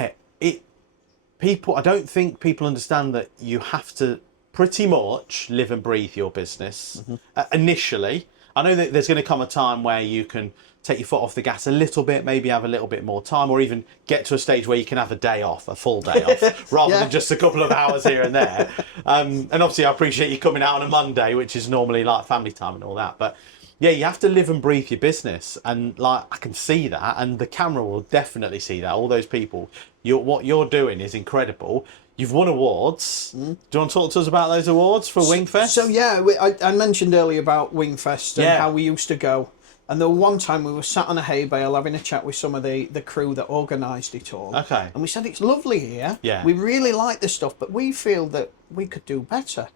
don't think people understand that you have to pretty much live and breathe your business initially. I know that there's going to come a time where you can take your foot off the gas a little bit, maybe have a little bit more time, or even get to a stage where you can have a day off, a full day off, rather than just a couple of hours here and there. And obviously I appreciate you coming out on a Monday, which is normally like family time and all that. But yeah, you have to live and breathe your business. And like, I can see that, and the camera will definitely see that. All those people, what you're doing is incredible. You've won awards. Do you want to talk to us about those awards for Wingfest? So yeah, I mentioned earlier about Wingfest and how we used to go. And the one time we were sat on a hay bale having a chat with some of the crew that organised it all. Okay. And we said, it's lovely here. Yeah. We really like this stuff, but we feel that we could do better.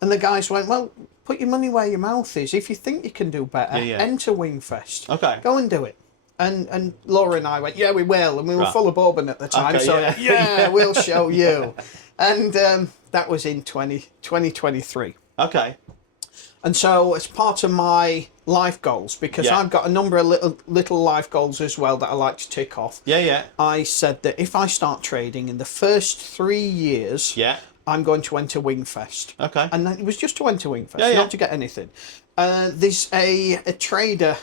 And the guys went, well, put your money where your mouth is. If you think you can do better, enter Wingfest. Okay. Go and do it. And Laura and I went, yeah, we will. And we were full of bourbon at the time. Okay, so, we'll show you. And that was in 2023. Okay. And so as part of my life goals, because I've got a number of little life goals as well that I like to tick off. Yeah. I said that if I start trading in the first 3 years, I'm going to enter Wingfest. Okay. And it was just to enter Wingfest, not to get anything. There's a trader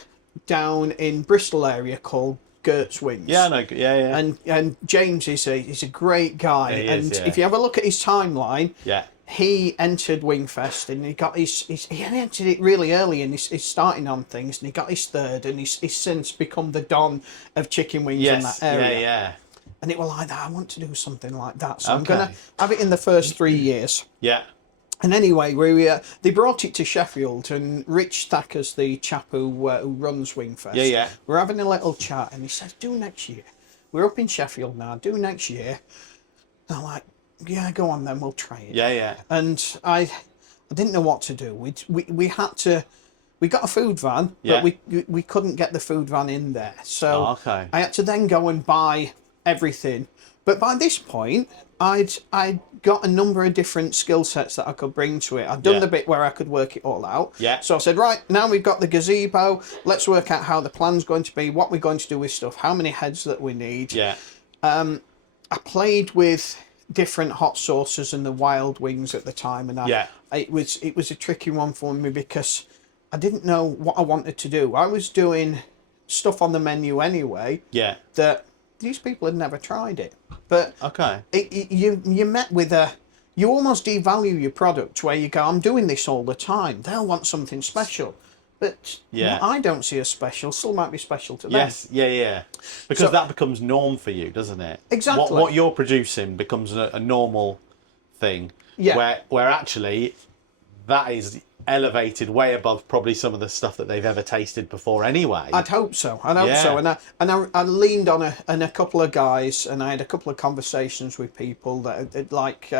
down in Bristol area called Gert's Wings. Yeah, I know. Yeah. And James is a great guy. If you have a look at his timeline, he entered Wingfest and he got he entered it really early and he's starting on things, and he got his third, and he's since become the don of chicken wings in that area. Yeah. And it was like that. I want to do something like that, so I'm gonna have it in the first 3 years. Yeah. And anyway, they brought it to Sheffield, and Rich Thacker's the chap who runs Wingfest. Yeah. We're having a little chat, and he says, do next year. We're up in Sheffield now, do next year. And I'm like, yeah, go on then, we'll try it. Yeah. And I didn't know what to do. We got a food van, but we couldn't get the food van in there. So I had to then go and buy everything. But by this point, I'd got a number of different skill sets that I could bring to it. I'd done the bit where I could work it all out. Yeah. So I said, right, now we've got the gazebo. Let's work out how the plan's going to be, what we're going to do with stuff, how many heads that we need. Yeah. I played with different hot sauces and the wild wings at the time, and it was a tricky one for me because I didn't know what I wanted to do. I was doing stuff on the menu anyway. Yeah. That these people had never tried it. But you met with you almost devalue your product where you go, I'm doing this all the time. They'll want something special. But what I don't see as special still might be special to them. Yes, yeah. Because that becomes norm for you, doesn't it? Exactly. What you're producing becomes a normal thing. Yeah. Where actually that is elevated way above probably some of the stuff that they've ever tasted before anyway. I'd hope so. And I leaned on a couple of guys, and I had a couple of conversations with people that like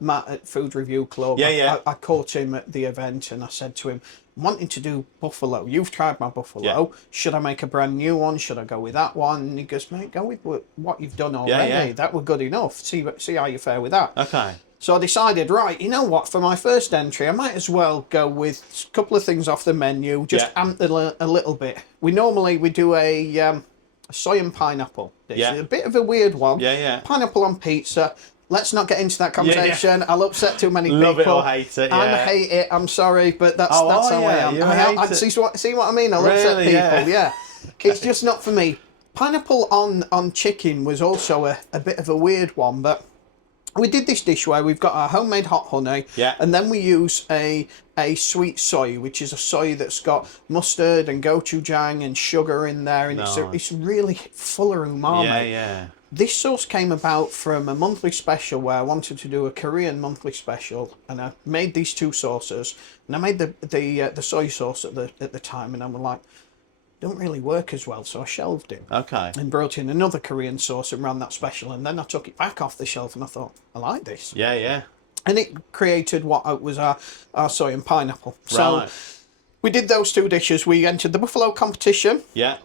Matt at Food Review Club. I caught him at the event, and I said to him, I'm wanting to do buffalo. You've tried my buffalo. Yeah. Should I make a brand new one? Should I go with that one? And he goes, mate, go with what you've done already. Yeah. That were good enough. See how you fare with that. Okay. So I decided, right, you know what, for my first entry, I might as well go with a couple of things off the menu, just amp it a little bit. We do a soy and pineapple dish. It's a bit of a weird one. Yeah. Pineapple on pizza. Let's not get into that conversation. Yeah. I'll upset too many people. Love it or hate it, I hate it. I'm sorry, but that's how I am. See what I mean? I'll upset people, yeah. It's just not for me. Pineapple on chicken was also a bit of a weird one, but we did this dish where we've got our homemade hot honey, and then we use a sweet soy, which is a soy that's got mustard and gochujang and sugar in there, and it's really full of umami. Yeah. This sauce came about from a monthly special where I wanted to do a Korean monthly special, and I made these two sauces, and I made the soy sauce at the time, and I was like, don't really work as well, so I shelved it. Okay. And brought in another Korean sauce and ran that special, and then I took it back off the shelf, and I thought, I like this. Yeah. And it created what was our soy and pineapple. So we did those two dishes. We entered the buffalo competition. Yeah.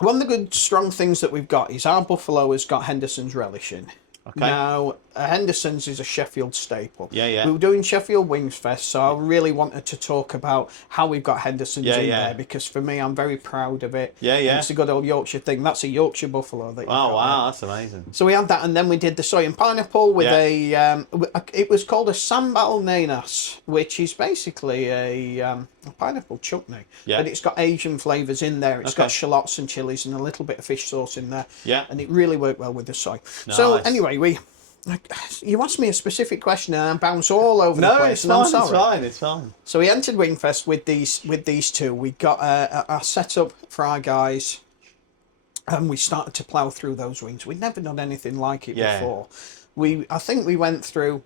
One of the good, strong things that we've got is our buffalo has got Henderson's relish in. Okay. Now, Henderson's is a Sheffield staple. Yeah, yeah. We were doing Sheffield Wings Fest, so I really wanted to talk about how we've got Henderson's in there, because for me, I'm very proud of it. Yeah, yeah. And it's a good old Yorkshire thing. That's a Yorkshire buffalo that you've got wow, there. that's amazing. So we had that, and then we did the soy and pineapple with it was called a sambal nanas, which is basically a pineapple chutney. Yeah. But it's got Asian flavours in there. It's got shallots and chilies and a little bit of fish sauce in there. Yeah. And it really worked well with the soy. Nice. So anyway, you asked me a specific question and I bounce all over the place. No, it's fine. It's fine. It's fine. So we entered Wingfest with these two. We got a setup for our guys, and we started to plough through those wings. We'd never done anything like it before. I think we went through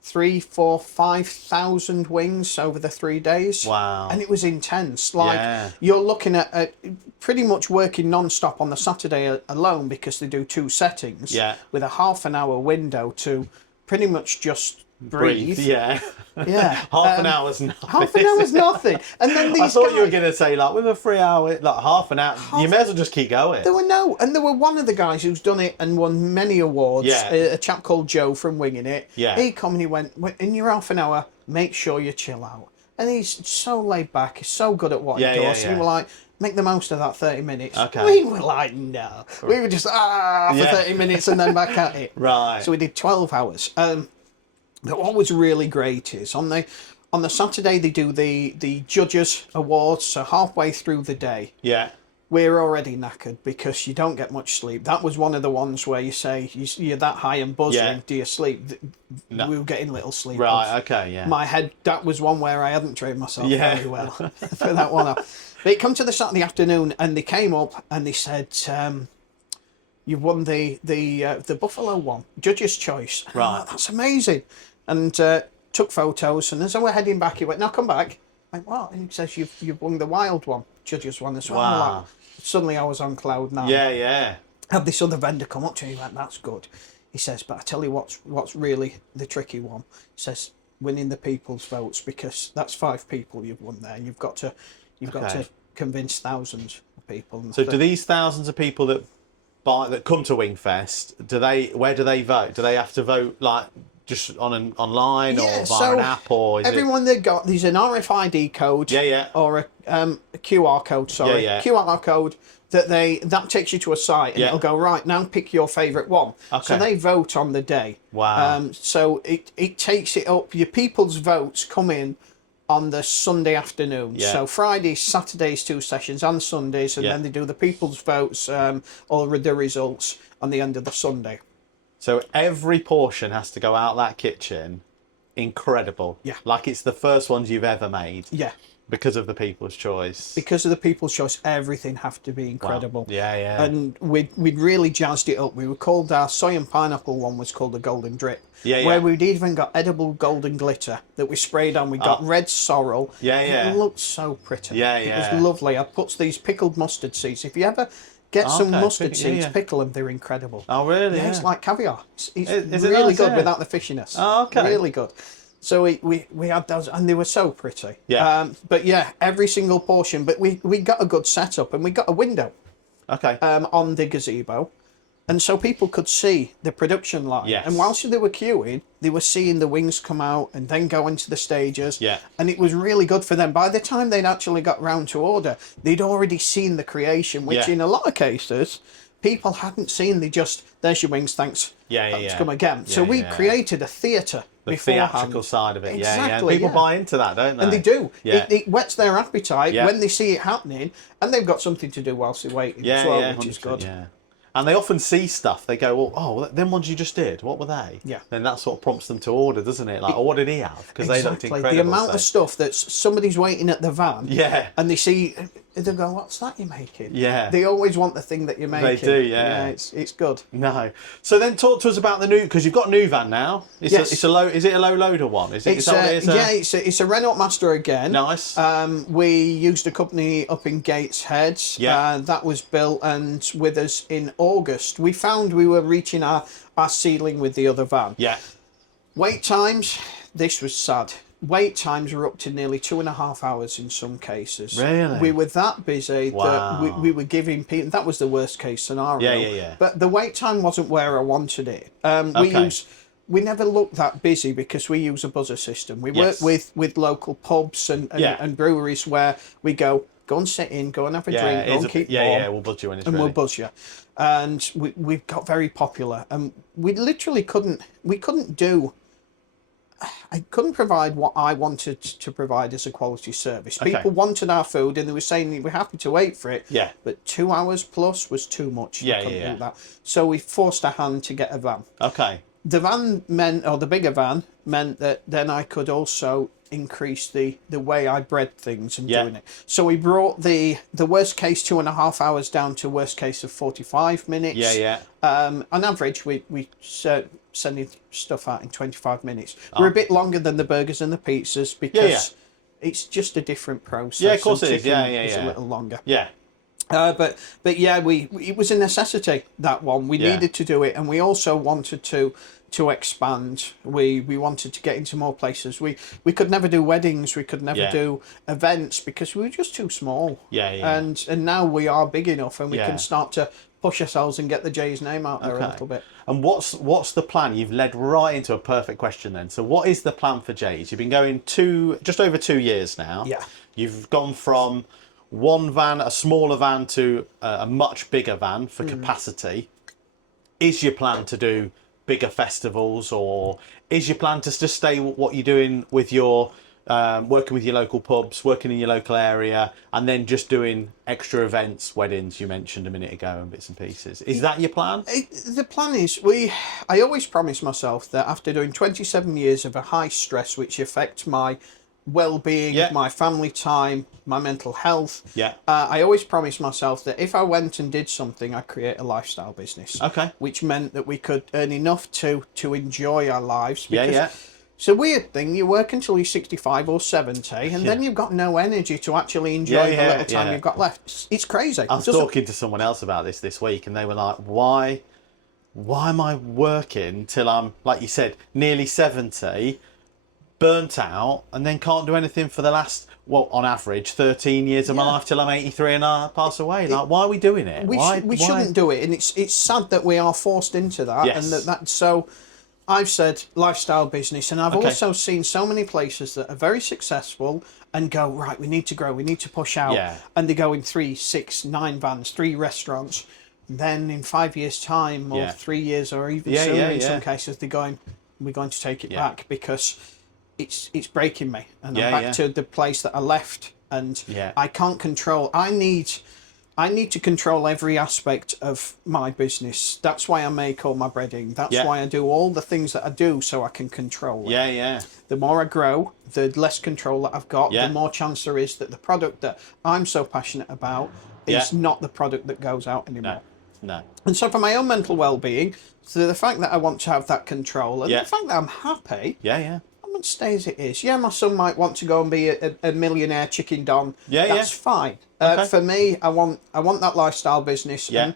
3, 4, 5,000 wings over the 3 days. Wow. And it was intense. Like, you're looking at pretty much working non-stop on the Saturday alone, because they do 2 settings with a half an hour window to pretty much just breathe. Yeah. Yeah. Half an hour's nothing. Half an hour's nothing. And then these I thought guys, you were going to say, like, with a 3 hour, like half an hour, you may as well just keep going. there were one of the guys who's done it and won many awards. Yeah. A chap called Joe from Winging It. Yeah. He come and he went, in your half an hour, make sure you chill out. And he's so laid back. He's so good at what he does. And we were like, make the most of that 30 minutes. Okay. We were like, no. We were just, for 30 minutes and then back at it. Right. So we did 12 hours. But what was really great is on the Saturday they do the judges awards. So halfway through the day, we're already knackered because you don't get much sleep. That was one of the ones where you say you're that high and buzzing. Do you sleep? No. We were getting little sleep. Right. Okay. Yeah. My head. That was one where I hadn't trained myself very well for that one. But it come to the Saturday afternoon, and they came up and they said, "You've won the Buffalo one, Judge's Choice." Right. Oh, that's amazing. And took photos, and as I were heading back, he went, "Now come back." I went, "What?" And he says, "You've won the wild one, Judge's one as well." Wow. Like, suddenly I was on cloud 9. Yeah. Had this other vendor come up to me and went, "That's good." He says, "But I tell you what's really the tricky one." He says, "Winning the people's votes, because that's 5 people you've won there. You've got to convince thousands of people." So do these thousands of people that come to Wingfest, where do they vote? Do they have to vote like just online or via an app, or everyone they got, there's an RFID code, or a QR code, QR code that takes you to a site, and it'll go, right, now pick your favourite one. So they vote on the day. Wow. So it takes it up. Your people's votes come in on the Sunday afternoon. So Fridays, Saturdays 2 sessions, and Sundays, and then they do the people's votes or the results on the end of the Sunday. So every portion has to go out that kitchen. Incredible. Yeah. Like it's the first ones you've ever made. Yeah. Because of the people's choice. Because of the people's choice, everything have to be incredible. Wow. Yeah. And we'd really jazzed it up. We were called, our soy and pineapple one was called the Golden Drip. Where we'd even got edible golden glitter that we sprayed on. We got red sorrel. It looked so pretty. It was lovely. I put these pickled mustard seeds. If you ever get some mustard seeds, pickle them, they're incredible. Oh, really? Yeah, it's like caviar. It's really good without the fishiness. Oh, okay. Really good. So we had those, and they were so pretty. Yeah. But yeah, every single portion. But we got a good setup, and we got a window. Okay. On the gazebo. And so people could see the production line. Yes. And whilst they were queuing, they were seeing the wings come out and then go into the stages. Yeah. And it was really good for them. By the time they'd actually got round to order, they'd already seen the creation, which in a lot of cases, people hadn't seen. They just, there's your wings, thanks. Let's come again. So we created a theatre. The theatrical side of it. Exactly, people buy into that, don't they? And they do. It whets their appetite when they see it happening, and they've got something to do whilst they're waiting as well, which is good. Yeah. And they often see stuff. They go, well, oh, them ones you just did, what were they? Yeah. Then that sort of prompts them to order, doesn't it? Like, oh, what did he have? Because they looked incredible. The amount of stuff that somebody's waiting at the van. Yeah. And they see, they go, what's that you're making? Yeah. They always want the thing that you're making. They do, yeah. It's good. No. So then talk to us about the new, because you've got a new van now. Is it a low loader one? Is it? It's a Renault Master again. Nice. We used a company up in Gateshead. Yeah. That was built and with us in August. We found we were reaching our ceiling with the other van. Yeah. Wait times, this was sad. Wait times were up to nearly 2.5 hours in some cases. Really? We were that busy that we were giving people, that was the worst case scenario. Yeah. But the wait time wasn't where I wanted it. We use we never look that busy because we use a buzzer system. We Yes. work with local pubs and breweries where we go and sit in, go and have a drink, go and keep warm. We'll buzz you when it's and ready. we'll buzz you. And we've got very popular, and we literally couldn't do. I couldn't provide what I wanted to provide as a quality service. Okay. People wanted our food and they were saying they were happy to wait for it. Yeah. But 2 hours plus was too much. Yeah, I couldn't yeah. do that. So we forced a hand to get a van. Okay. The van meant, or the bigger van meant that then I could also increase the way I bred things and doing it. So we brought the worst case 2.5 hours down to worst case of 45 minutes. Yeah, yeah. On average, we sending stuff out in 25 minutes. We're a bit longer than the burgers and the pizzas because it's just a different process. Yeah, of course it is. Yeah. It's a little longer. Yeah. But yeah, it was a necessity, that one. We needed to do it, and we also wanted to expand. We wanted to get into more places. We could never do weddings. We could never do events because we were just too small. Yeah, yeah. And now we are big enough, and we can start to push ourselves and get the J's name out there a little bit. And what's the plan? You've led right into a perfect question then. So what is the plan for J's? You've been going just over 2 years now. Yeah. You've gone from one van, a smaller van, to a much bigger van for capacity. Is your plan to do bigger festivals, or is your plan to just stay what you're doing with your working with your local pubs, working in your local area, and then just doing extra events, weddings you mentioned a minute ago, and bits and pieces? Is that your plan? The plan is, I always promise myself that after doing 27 years of a high stress which affects my well-being, my family time, my mental health, I always promised myself that if I went and did something, I'd create a lifestyle business. Okay. Which meant that we could earn enough to enjoy our lives. Yeah. It's a weird thing. You work until you're 65 or 70, and then you've got no energy to actually enjoy the little time you've got left. It's crazy. I was talking to someone else about this week, and they were like, why am I working till I'm, like you said, nearly 70, burnt out, and then can't do anything for the last, on average, 13 years of my life till I'm 83 and I pass away? Like, why are we doing it? We shouldn't do it, and it's sad that we are forced into that. Yes. And so I've said lifestyle business, and I've also seen so many places that are very successful and go, right, we need to grow, we need to push out. Yeah. And they go in 3, 6, 9 vans, 3 restaurants. And then in 5 years' time, or 3 years, or even sooner in some cases, they're going, we're going to take it back because it's breaking me. And I'm back to the place that I left. And I can't control. I need to control every aspect of my business. That's why I make all my breading. That's why I do all the things that I do, so I can control it. Yeah. The more I grow, the less control that I've got, the more chance there is that the product that I'm so passionate about is not the product that goes out anymore. No. And so for my own mental well-being, so the fact that I want to have that control, and the fact that I'm happy, I'm going to stay as it is. Yeah, my son might want to go and be a millionaire chicken don. That's fine. For me, I want that lifestyle business, and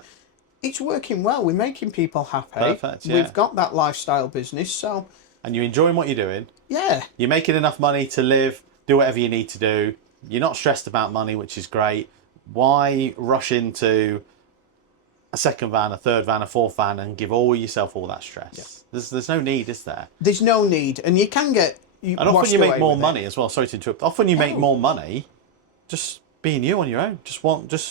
it's working well. We're making people happy. Perfect, We've got that lifestyle business, so... And you're enjoying what you're doing. Yeah. You're making enough money to live, do whatever you need to do. You're not stressed about money, which is great. Why rush into a second van, a third van, a fourth van, and give yourself all that stress? There's no need, is there? There's no need, and you can get... And often you make more money as well. Sorry to interrupt. Often you make more money just being you on your own. Just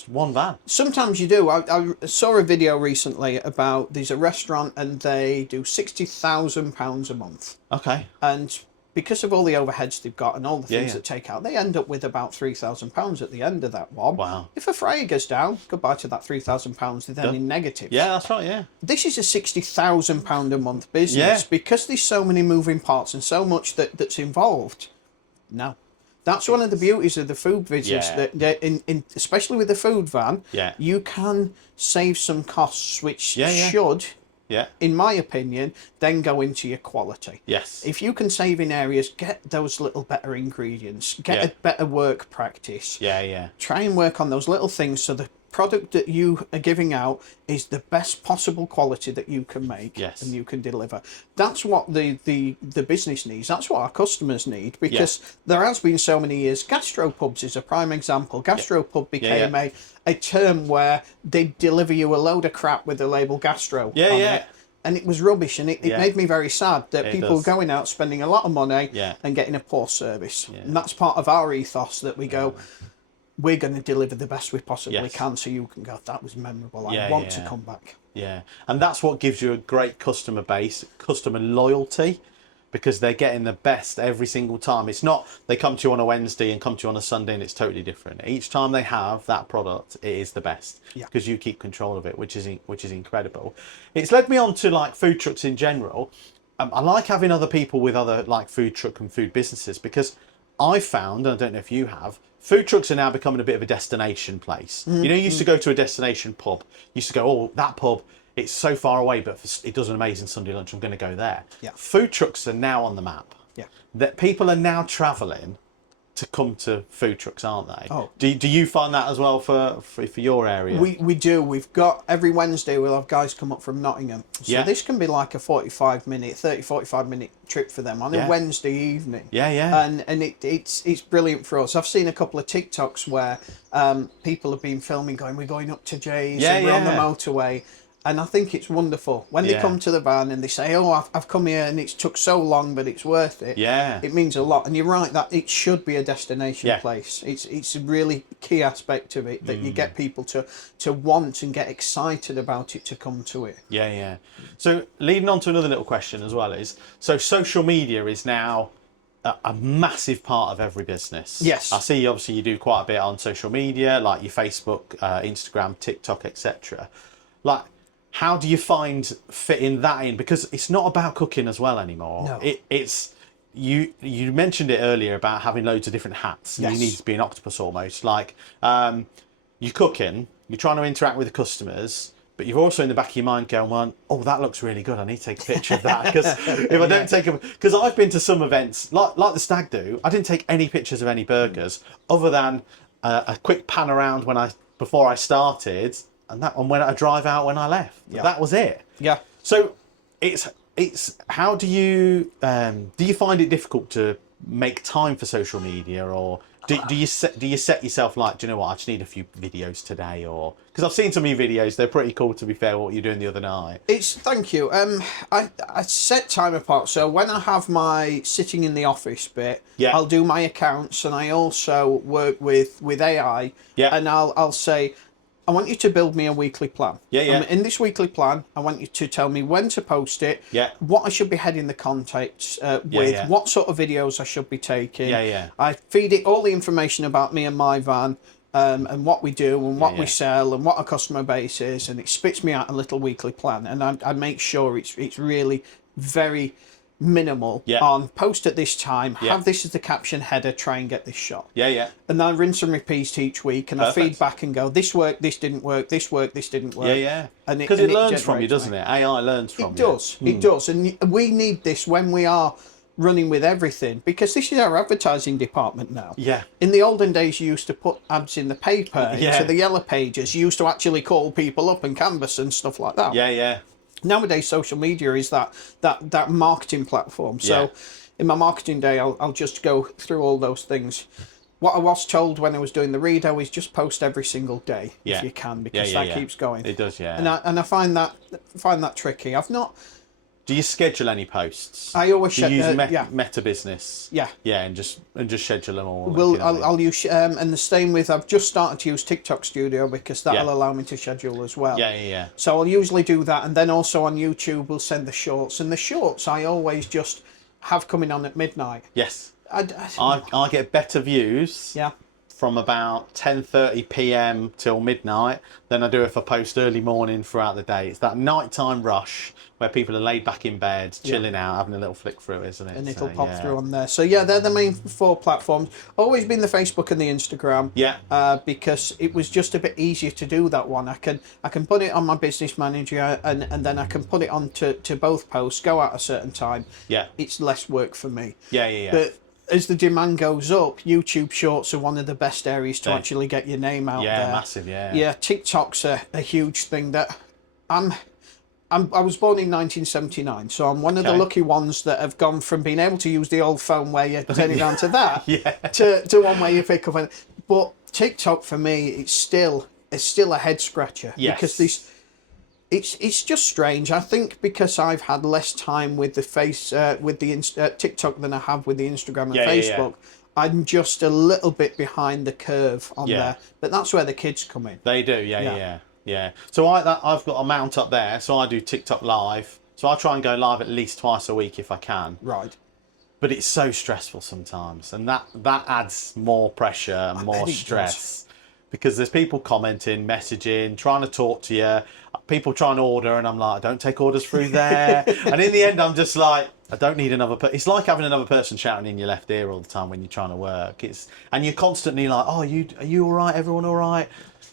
one van. Sometimes you do. I saw a video recently about there's a restaurant and they do £60,000 a month. Okay. And because of all the overheads they've got and all the things that take out, they end up with about £3,000 at the end of that one. Wow. If a fryer goes down, goodbye to that £3,000, they're then in negative. Yeah, that's right, yeah. This is a £60,000 a month business because there's so many moving parts and so much that's involved. No. That's one of the beauties of the food business, that especially with the food van, you can save some costs, which should... in my opinion, then go into your quality. Yes. If you can save in areas, get those little better ingredients, get a better work practice. Try and work on those little things so the product that you are giving out is the best possible quality that you can make and you can deliver. That's what the business needs. That's what our customers need, because there has been so many years. Gastropubs is a prime example. Gastropub became a term where they deliver you a load of crap with the label gastro on it. and it was rubbish, and it made me very sad that people were going out spending a lot of money and getting a poor service. And that's part of our ethos, that we go, we're going to deliver the best we possibly can, so you can go, that was memorable, I want to come back. Yeah, and that's what gives you a great customer base, customer loyalty, because they're getting the best every single time. It's not they come to you on a Wednesday and come to you on a Sunday and it's totally different. Each time they have that product, it is the best, because you keep control of it, which is incredible. It's led me on to like food trucks in general. I like having other people with other like food truck and food businesses, because I found, and I don't know if you have, food trucks are now becoming a bit of a destination place. You know, you used to go to a destination pub. You used to go, oh, that pub, it's so far away, but it does an amazing Sunday lunch. I'm going to go there. Food trucks are now on the map. That people are now travelling to come to food trucks, aren't they? Oh. Do you find that as well for your area? We do. We've got, every Wednesday we'll have guys come up from Nottingham. So this can be like a 45 minute trip for them on a Wednesday evening. And it's brilliant for us. I've seen a couple of TikToks where people have been filming going, we're going up to Jay's and we're on the motorway. And I think it's wonderful when they come to the van and they say, oh, I've come here and it's took so long, but it's worth it. It means a lot. And you're right, that it should be a destination place. It's a really key aspect of it, that you get people to want and get excited about it, to come to it. So leading on to another little question as well is, so social media is now a massive part of every business. Yes. I see obviously you do quite a bit on social media, like your Facebook, Instagram, TikTok, etc. Like, how do you find fitting that in? Because it's not about cooking as well anymore. No. It's you mentioned it earlier about having loads of different hats. You need to be an octopus almost. Like you're cooking, you're trying to interact with the customers, but you're also in the back of your mind going, well, oh, that looks really good. I need to take a picture of that, because if I don't take a, because I've been to some events like the Stag Do, I didn't take any pictures of any burgers other than a quick pan around before I started. And when I drive out when I left, that was it. So it's how do you find it difficult to make time for social media, or do you set yourself like, do you know what, I just need a few videos today, or because I've seen some of your videos, they're pretty cool, to be fair, what you're doing the other night. Thank you. I set time apart, so when I have my sitting in the office bit, I'll do my accounts, and I also work with AI, and I'll say, I want you to build me a weekly plan. In this weekly plan, I want you to tell me when to post it, what I should be heading the content with, what sort of videos I should be taking. I feed it all the information about me and my van, and what we do and what we sell and what our customer base is, and it spits me out a little weekly plan. And I make sure it's really very minimal on post at this time, have this as the caption header, try and get this shot. And I rinse and repeat each week, and I feed back and go, this worked, this didn't work, this worked, this didn't work. And because it learns from you, doesn't it? AI learns from you. It does. And we need this when we are running with everything, because this is our advertising department now. In the olden days, you used to put ads in the paper, into the yellow pages. You used to actually call people up and canvass and stuff like that. Nowadays, social media is that marketing platform. So in my marketing day, I'll just go through all those things. What I was told when I was doing the Reader is just post every single day if you can, because that keeps going. It does, And I find that tricky. I've not. Do you schedule any posts? I always use Meta Business. And just schedule them all. I'll use and the same with, I've just started to use TikTok Studio, because that'll allow me to schedule as well. So I'll usually do that, and then also on YouTube we'll send the shorts, and the shorts I always just have coming on at midnight. I get better views. From about 10:30 p.m. till midnight than I do if I post early morning throughout the day. It's that nighttime rush where people are laid back in bed, chilling out, having a little flick through, isn't it? And it'll pop through on there. So they're the main 4 platforms. Always been the Facebook and the Instagram. Because it was just a bit easier to do that one. I can put it on my business manager, and then I can put it on to both posts, go out a certain time. It's less work for me. But as the demand goes up, YouTube Shorts are one of the best areas to actually get your name out there. Massive, TikTok's a huge thing that I was born in 1979, so I'm one of the lucky ones that have gone from being able to use the old phone where you turn it on to that, to one where you pick up. But TikTok for me, it's still a head scratcher, because It's just strange. I think because I've had less time with the TikTok than I have with the Instagram and Facebook. I'm just a little bit behind the curve on there, but that's where the kids come in. They do, yeah. So I've got a mount up there, so I do TikTok live. So I try and go live at least twice a week if I can. Right. But it's so stressful sometimes, and that adds more pressure and more stress. Because there's people commenting, messaging, trying to talk to you, people trying to order, and I'm like, don't take orders through there. And in the end, I'm just like, I don't need another person. It's like having another person shouting in your left ear all the time when you're trying to work. And you're constantly like, oh, are you all right? Everyone all right?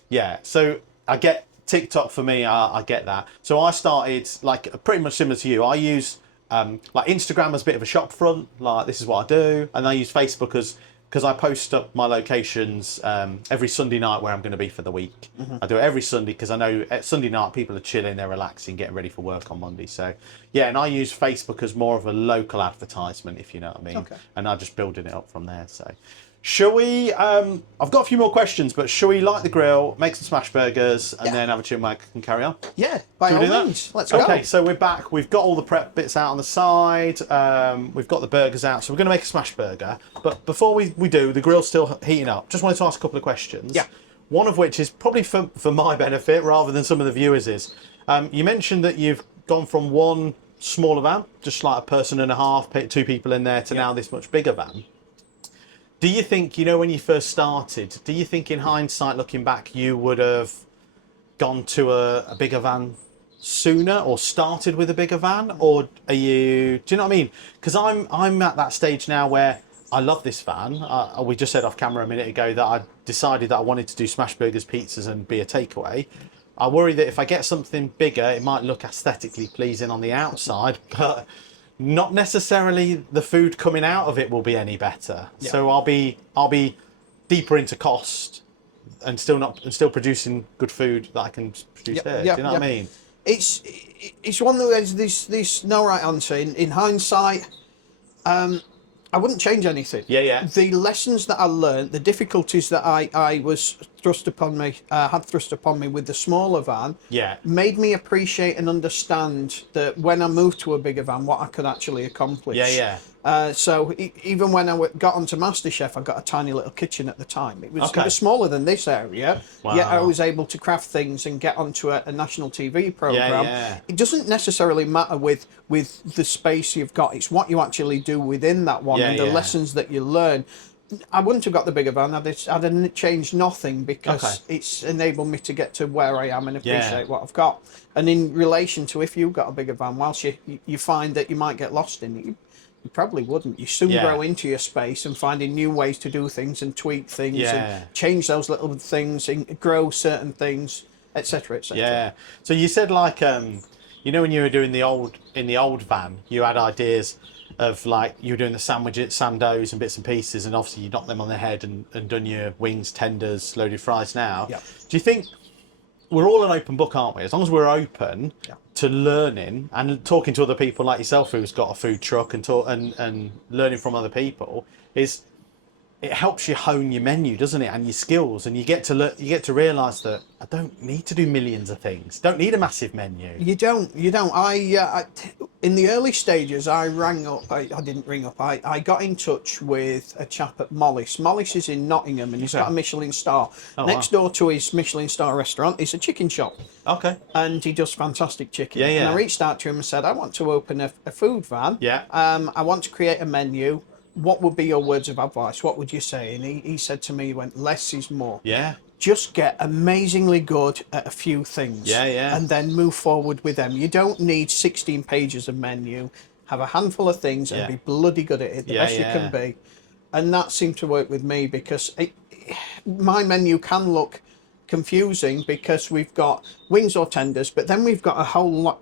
Yeah. So I get TikTok for me. I get that. So I started like pretty much similar to you. I use like Instagram as a bit of a shop front. Like this is what I do, and I use Facebook because I post up my locations every Sunday night where I'm going to be for the week. I do it every Sunday because I know at Sunday night people are chilling, they're relaxing, getting ready for work on Monday. So yeah, and I use Facebook as more of a local advertisement, if you know what I mean. Okay. And I'm just building it up from there. So shall we, I've got a few more questions, but shall we light the grill, make some smash burgers, and then have a chin wag and carry on? Yeah, by all means. Let's go. Okay, so we're back. We've got all the prep bits out on the side. We've got the burgers out. So we're going to make a smash burger. But before we do, the grill's still heating up. Just wanted to ask a couple of questions. Yeah. One of which is probably for my benefit rather than some of the viewers is, you mentioned that you've gone from one smaller van, just like a person and a half, 2 people in there, to now this much bigger van. Do you think, when you first started, do you think in hindsight, looking back, you would have gone to a bigger van sooner or started with a bigger van? Or do you know what I mean? Because I'm at that stage now where I love this van. We just said off camera a minute ago that I decided that I wanted to do smash burgers, pizzas and be a takeaway. I worry that if I get something bigger, it might look aesthetically pleasing on the outside, but not necessarily the food coming out of it will be any better. Yeah. So I'll be deeper into cost and still producing good food that I can produce there. Do you know what I mean? It's one that there's no right answer. In hindsight, I wouldn't change anything. Yeah. The lessons that I learned, the difficulties that I was had thrust upon me with the smaller van, made me appreciate and understand that when I moved to a bigger van, what I could actually accomplish. So even when I got onto MasterChef, I got a tiny little kitchen at the time. It was smaller than this area, yet I was able to craft things and get onto a national TV program. It doesn't necessarily matter with the space you've got. It's what you actually do within that one and the lessons that you learn. I wouldn't have got the bigger van. I'd changed nothing because it's enabled me to get to where I am and appreciate what I've got. And in relation to if you've got a bigger van, whilst you find that you might get lost in it, you probably wouldn't. You soon grow into your space and finding new ways to do things and tweak things and change those little things and grow certain things, etc., etc. Yeah. So you said like, when you were doing the old van, you had ideas of like you were doing the sandwiches, sandos and bits and pieces, and obviously you knocked them on the head and done your wings, tenders, loaded fries now. Do you think we're all an open book, aren't we? As long as we're open to learning and talking to other people like yourself who's got a food truck and learning from other people, it helps you hone your menu, doesn't it, and your skills, and you get to realise that I don't need to do millions of things. Don't need a massive menu. You don't. I in the early stages, I rang up. I didn't ring up. I got in touch with a chap at Mollis. Mollis is in Nottingham, and he's got a Michelin star. Next door to his Michelin star restaurant is a chicken shop. Okay. And he does fantastic chicken. And I reached out to him and said, I want to open a food van. I want to create a menu. What would be your words of advice? What would you say? And he said to me, he went, less is more. Just get amazingly good at a few things. And then move forward with them. You don't need 16 pages of menu. Have a handful of things and be bloody good at it, the best you can be. And that seemed to work with me because my menu can look confusing because we've got wings or tenders, but then we've got a whole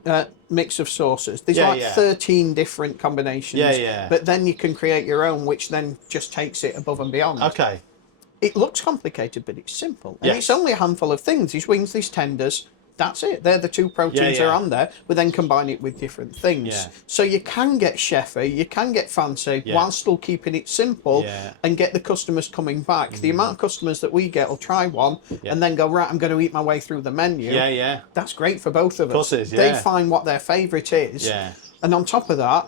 mix of sauces. There's 13 different combinations, but then you can create your own, which then just takes it above and beyond. It looks complicated, but it's simple. And it's only a handful of things. These wings, these tenders, That's it. They're the two proteins that are yeah. on there. We then combine it with different things. Yeah. So you can get chefy, you can get fancy, while still keeping it simple, and get the customers coming back. The amount of customers that we get will try one and then go, right, I'm going to eat my way through the menu. Yeah, yeah. That's great for both of us. Of course it is, They find what their favourite is. Yeah. And on top of that,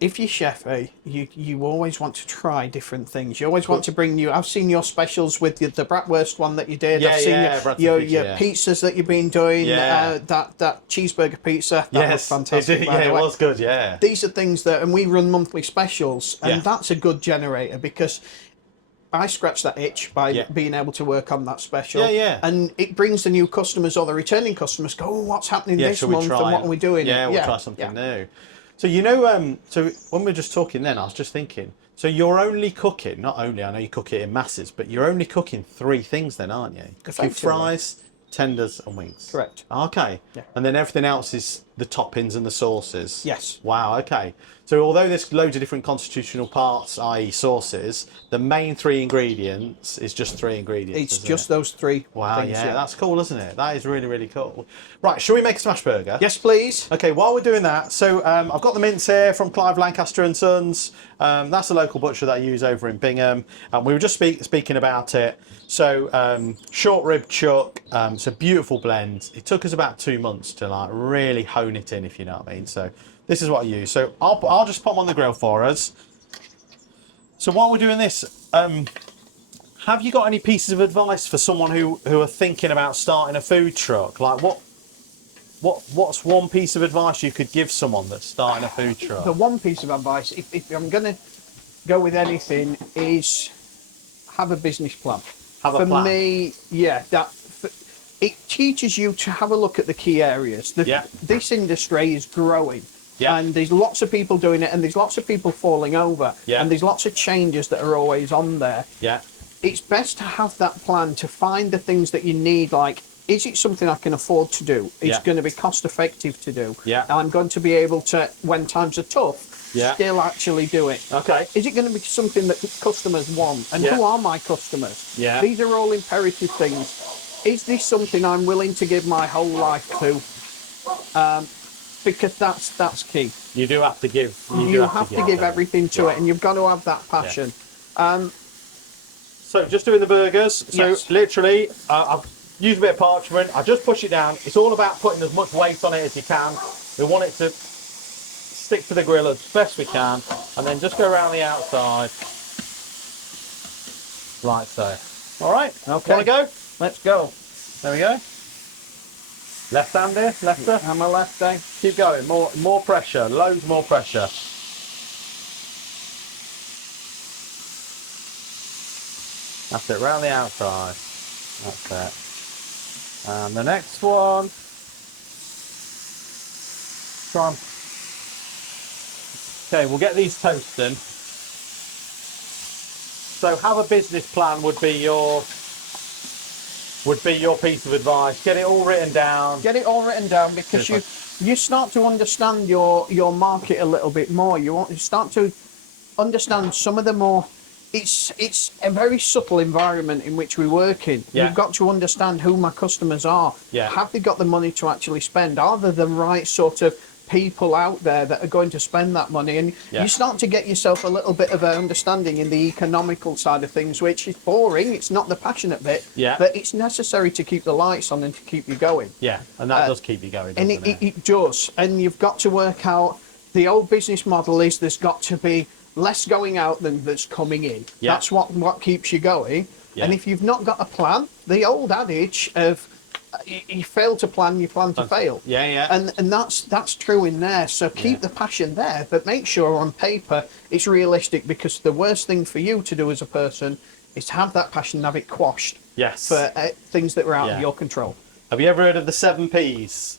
if you're chefy, you always want to try different things. You always want to bring new. I've seen your specials with the bratwurst one that you did. I've seen your pizzas that you've been doing. That cheeseburger pizza. That was fantastic. It was good. Yeah. These are things that, and we run monthly specials, and that's a good generator because I scratch that itch by being able to work on that special. And it brings the new customers or the returning customers go, oh, what's happening this month and what are we doing? We'll try something new. So, you know, so when we were just talking then, I was just thinking, so you're only cooking, not only, I know you cook it in masses, but you're only cooking 3 things then, aren't you? Fries, tenders and wings. Correct. Okay. Yeah. And then everything else is the toppings and the sauces. Yes. Wow, okay. So although there's loads of different constitutional parts, i.e. sauces, the main 3 ingredients is just 3 ingredients. It's just those 3 Wow, things, that's cool, isn't it? That is really, really cool. Right, shall we make a smash burger? Yes, please. Okay, while we're doing that, so I've got the mince here from Clive Lancaster and Sons. That's a local butcher that I use over in Bingham. We were just speaking about it. So short rib chuck, it's a beautiful blend. It took us about 2 months to like really hone it in, if you know what I mean. So this is what I use. So I'll just pop them on the grill for us. So while we're doing this, have you got any pieces of advice for someone who are thinking about starting a food truck? Like what's one piece of advice you could give someone that's starting a food truck? The one piece of advice, if I'm going to go with anything, is have a business plan. Have a plan. For me, it teaches you to have a look at the key areas. This industry is growing. And there's lots of people doing it, and there's lots of people falling over, and there's lots of changes that are always on there. It's best to have that plan to find the things that you need, like, is it something I can afford to do? It's going to be cost effective to do. I'm going to be able to, when times are tough, still actually do it. Okay. Is it going to be something that customers want? And who are my customers? These are all imperative things. Is this something I'm willing to give my whole life to? Because that's key. You do have to give. You have to give everything to it, and you've got to have that passion. So just doing the burgers. So literally, I've used a bit of parchment. I just push it down. It's all about putting as much weight on it as you can. We want it to stick to the grill as best we can, and then just go around the outside, like so. All right. Okay. Want to go? Let's go. There we go. Left hand here, lefter. I'm a left hand. Keep going. More pressure. Loads more pressure. That's it. Round the outside. That's it. And the next one. Try and... Okay, we'll get these toasting. So, have a business plan would be your piece of advice. Get it all written down. Get it all written down, because you start to understand your market a little bit more. You start to understand some of the more. It's a very subtle environment in which we work in. You've got to understand who my customers are. Have they got the money to actually spend? Are they the right sort of people out there that are going to spend that money? And you start to get yourself a little bit of an understanding in the economical side of things, which is boring. It's not the passionate bit, but it's necessary to keep the lights on and to keep you going. And that does keep you going, and it does. And you've got to work out, the old business model is there's got to be less going out than there's coming in. That's what keeps you going. And if you've not got a plan, the old adage of you fail to plan, you plan to fail. And that's true in there. So keep the passion there, but make sure on paper it's realistic, because the worst thing for you to do as a person is to have that passion and have it quashed. For things that were out of your control. Have you ever heard of the 7 Ps?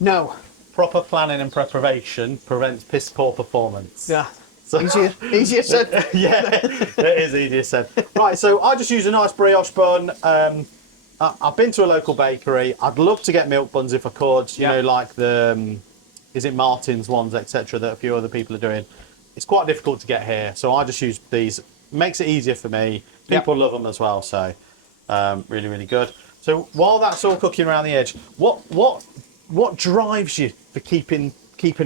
No. Proper planning and preparation prevents piss poor performance. So, easier said. It is easier said. Right, so I just use a nice brioche bun. I've been to a local bakery. I'd love to get milk buns if I could. You know, like the, is it Martin's ones, etc., that a few other people are doing. It's quite difficult to get here, so I just use these. Makes it easier for me. People love them as well, so really, really good. So while that's all cooking around the edge, what drives you for keeping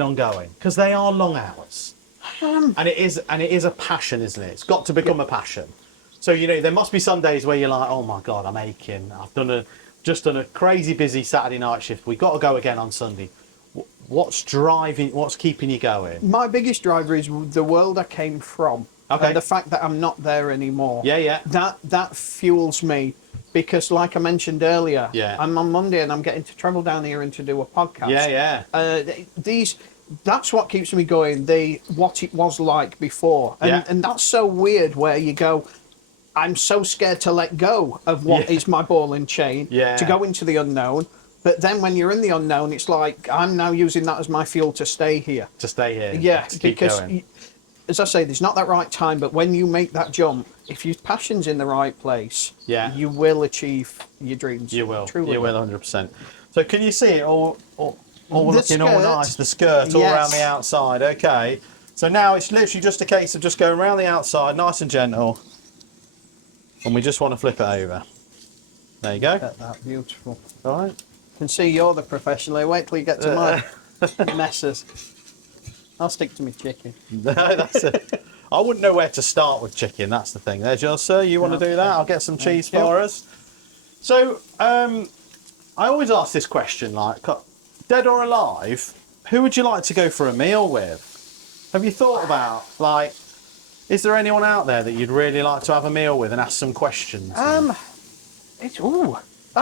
on going? Because they are long hours, and it is a passion, isn't it? It's got to become a passion. So there must be some days where you're like, oh my God, I'm aching. I've just done a crazy busy Saturday night shift. We've got to go again on Sunday. What's keeping you going? My biggest driver is the world I came from. Okay. And the fact that I'm not there anymore. Yeah. That fuels me, because like I mentioned earlier, I'm on Monday and I'm getting to travel down here and to do a podcast. Yeah. That's what keeps me going. What it was like before. And that's so weird where you go, I'm so scared to let go of what is my ball and chain, to go into the unknown. But then when you're in the unknown, it's like, I'm now using that as my fuel to stay here. Yeah, because, as I say, there's not that right time, but when you make that jump, if your passion's in the right place, you will achieve your dreams. You will. Truly You will, 100%. So can you see it all looking all nice, the skirt all around the outside? Okay. So now it's literally just a case of just going around the outside, nice and gentle. And we just want to flip it over. There you go. That beautiful. All right. I can see you're the professional. Wait till you get to my messes. I'll stick to my chicken. No, that's it. I wouldn't know where to start with chicken. That's the thing. There's yours, sir. You want to do that? I'll get some cheese for us. So, I always ask this question, like, dead or alive, who would you like to go for a meal with? Have you thought about, like, is there anyone out there that you'd really like to have a meal with and ask some questions? That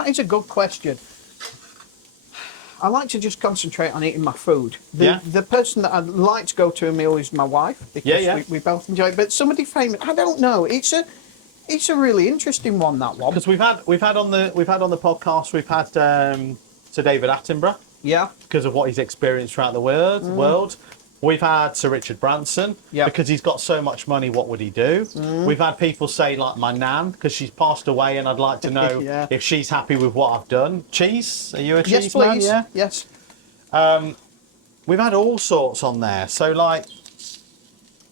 is a good question. I like to just concentrate on eating my food. The person that I'd like to go to a meal is my wife, because we both enjoy it. But somebody famous, I don't know. It's a really interesting one, that one. Because we've had on the podcast, we've had Sir David Attenborough. Yeah. Because of what he's experienced throughout the world. We've had Sir Richard Branson, because he's got so much money, what would he do? We've had people say, like, my nan, because she's passed away and I'd like to know if she's happy with what I've done. Cheese? Are you a cheese man? Yeah. Yes. We've had all sorts on there. So, like,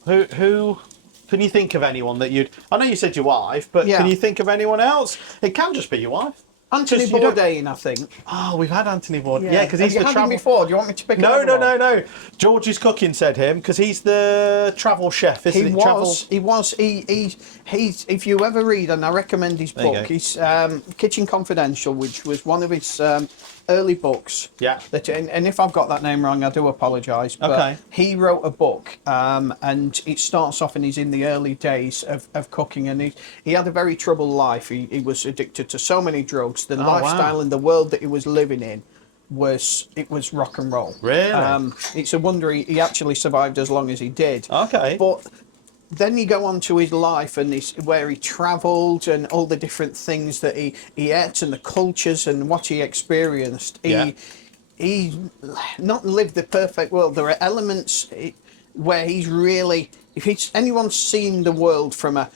who can you think of anyone that you'd... I know you said your wife, but can you think of anyone else? It can just be your wife. Anthony Bourdain, I think. Oh, we've had Anthony Bourdain. Yeah, because he's the travel. Him before. Do you want me to pick? No. George's Cooking said him because he's the travel chef, isn't he? He was. He's. If you ever read, and I recommend his book, he's Kitchen Confidential, which was one of his early books. Yeah. And if I've got that name wrong, I do apologise. But he wrote a book, and it starts off, and he's in the early days of cooking, and he had a very troubled life. He was addicted to so many drugs. The lifestyle and the world that he was living in was rock and roll. Really? It's a wonder he actually survived as long as he did. Okay. But then you go on to his life and where he travelled and all the different things that he ate and the cultures and what he experienced. He not lived the perfect world. There are elements where he's really... If anyone's seen the world from a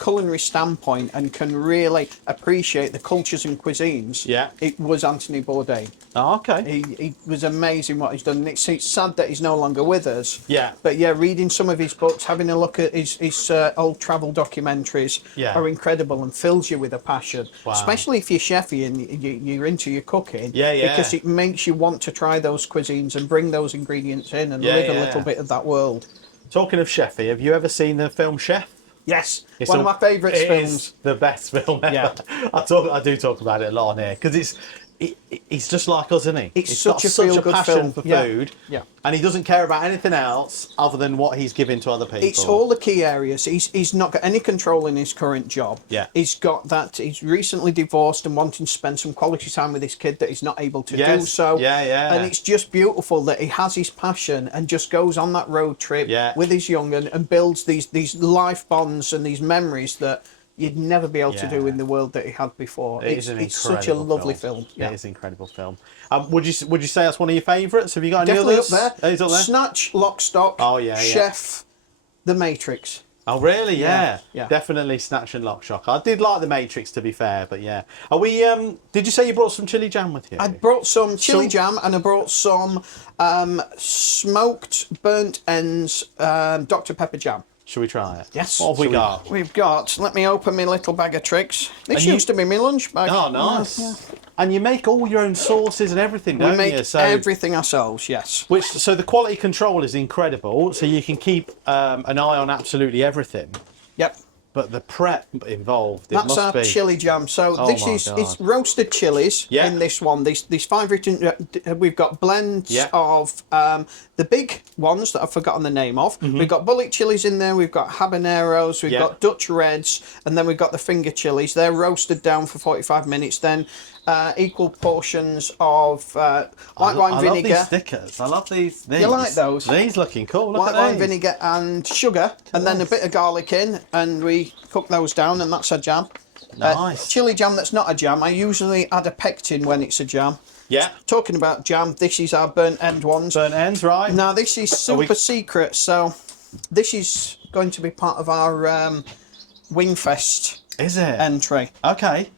culinary standpoint and can really appreciate the cultures and cuisines, it was Anthony Bourdain. Oh, okay. He was amazing what he's done. And it's sad that he's no longer with us. Yeah. But reading some of his books, having a look at his old travel documentaries are incredible and fills you with a passion. Wow. Especially if you're chefy and you're into your cooking. Because it makes you want to try those cuisines and bring those ingredients in and live a little bit of that world. Talking of chefy, have you ever seen the film Chef? Yes, it's one of my favourite films. It is the best film ever. Yeah. I do talk about it a lot on here because he's just like us, isn't he? It's such a passion for food, yeah, and he doesn't care about anything else other than what he's giving to other people. It's all the key areas. He's not got any control in his current job. Yeah, he's got that. He's recently divorced and wanting to spend some quality time with his kid that he's not able to do so. Yeah. And it's just beautiful that he has his passion and just goes on that road trip with his young and builds these life bonds and these memories that you'd never be able to do in the world that he had before. It's such a lovely film. Yeah. It is an incredible film. Would you say that's one of your favourites? Have you got any Definitely others? Up there. He's up there. Snatch, Lock, Stock. Oh yeah. Chef, The Matrix. Oh really? Yeah. Yeah. Definitely Snatch and Lock Shock. I did like The Matrix, to be fair, but yeah. Are we? Did you say you brought some chili jam with you? I brought some chili jam and I brought some smoked burnt ends Dr Pepper jam. Should we try it? Yes. What have we got? We've got, let me open my little bag of tricks. This And used to be my lunch bag. Oh, nice. Yeah. And you make all your own sauces and everything, don't We make you? So, everything ourselves, yes. so the quality control is incredible. So you can keep an eye on absolutely everything. Yep. But the prep involved, That's must our be. chili jam. So Oh this my is God. it's roasted chilies Yeah. in this one. These 5 written. We've got blends Yeah. of the big ones that I've forgotten the name of. We've got bullet chilies in there. We've got habaneros. We've Yeah. got Dutch reds, and then we've got the finger chilies. They're roasted down for 45 minutes. Then equal portions of white wine I vinegar. love these stickers. I love these. You like those? These looking cool. Look White at wine these. vinegar and sugar, and then a bit of garlic in, and we cook those down, and that's a jam. Nice. Chili jam that's not a jam, I usually add a pectin when it's a jam. Yeah. Talking about jam, this is our burnt end ones. Burnt ends, right? Now this is super secret, so this is going to be part of our Wingfest Is it? entry. Okay.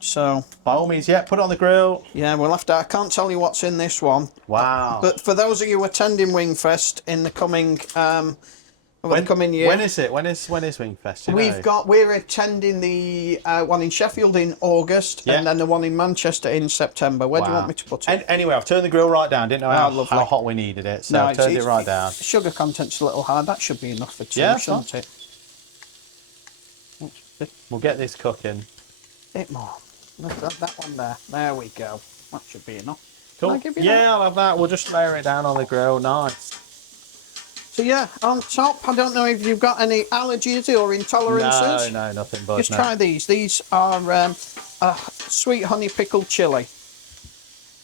So By all means, yeah, put it on the grill. yeah, we'll have to. I can't tell you what's in this one. Wow. But for those of you attending Wingfest in the coming coming year, When is it? When is Wingfest? You know? we're attending the one in Sheffield in August, Yeah. and then the one in Manchester in September. Where do you want me to put it? Anyway, I've turned the grill right down. Didn't know lovely. how hot we needed it, so I've turned it right down. Sugar content's a little high. That should be enough for two, Yeah, shouldn't it? We'll get this cooking. Bit more. Look at that one there. There we go. That should be enough. Cool. Can I give you Yeah, that? I'll have that. We'll just layer it down on the grill. Nice. So yeah, on top, I don't know if you've got any allergies or intolerances. No, nothing but. Just try these. These are sweet honey pickled chili.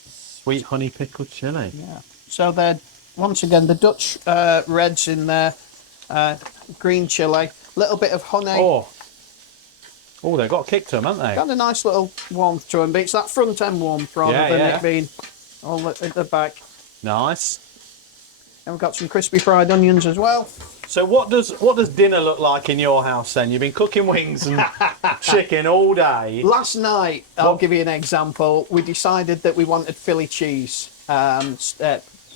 Sweet honey pickled chili. Yeah. So they're, once again, the Dutch reds in there, green chili, little bit of honey. Oh, they've got a kick to them, haven't they? Got a nice little warmth to them, but it's that front end warmth rather than it being all at the back. Nice. And we've got some crispy fried onions as well. So what does dinner look like in your house then? You've been cooking wings and chicken all day. Last night, I'll give you an example. We decided that we wanted Philly cheese.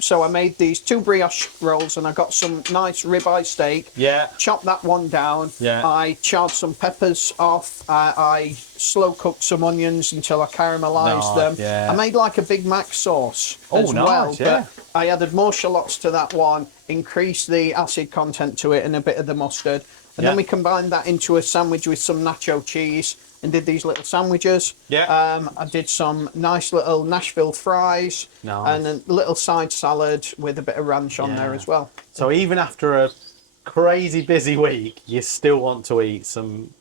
So I made these 2 brioche rolls, and I got some nice ribeye steak. Yeah. Chopped that one down. Yeah. I charred some peppers off. I slow cooked some onions until I caramelised them. Yeah. I made like a Big Mac sauce as nice, well. yeah. But I added more shallots to that one, increased the acid content to it, and a bit of the mustard. And then we combined that into a sandwich with some nacho cheese and did these little sandwiches. Yeah. I did some nice little Nashville fries. Nice. And a little side salad with a bit of ranch on there as well. So even after a crazy busy week, you still want to eat some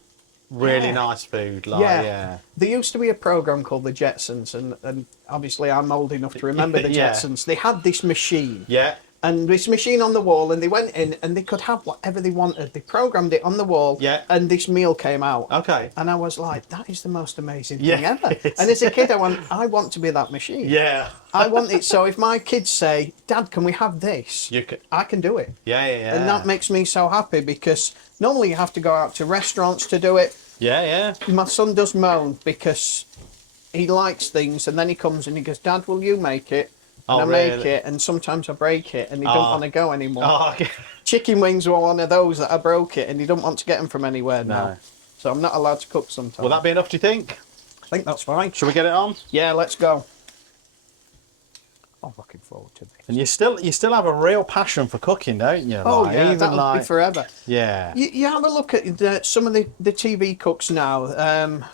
really nice food. There used to be a program called The Jetsons, and obviously I'm old enough to remember The Jetsons. They had this machine. Yeah. And this machine on the wall, and they went in and they could have whatever they wanted. They programmed it on the wall, and this meal came out. Okay. And I was like, that is the most amazing thing Yeah, ever. And as a kid, I want to be that machine. Yeah. I want it. So if my kids say, Dad, can we have this? I can do it. Yeah. And that makes me so happy, because normally you have to go out to restaurants to do it. Yeah. My son does moan because he likes things, and then he comes and he goes, Dad, will you make it? And I make it, and sometimes I break it, and he don't want to go anymore. Okay. Chicken wings were one of those that I broke it, and he don't want to get them from anywhere now. No. So I'm not allowed to cook sometimes. Will that be enough, do you think? I think that's fine. Should we get it on? Yeah, let's go. I'm looking forward to this. And you still have a real passion for cooking, don't you? Oh, like, yeah, even that'll be forever. Yeah. You have a look at some of the TV cooks now.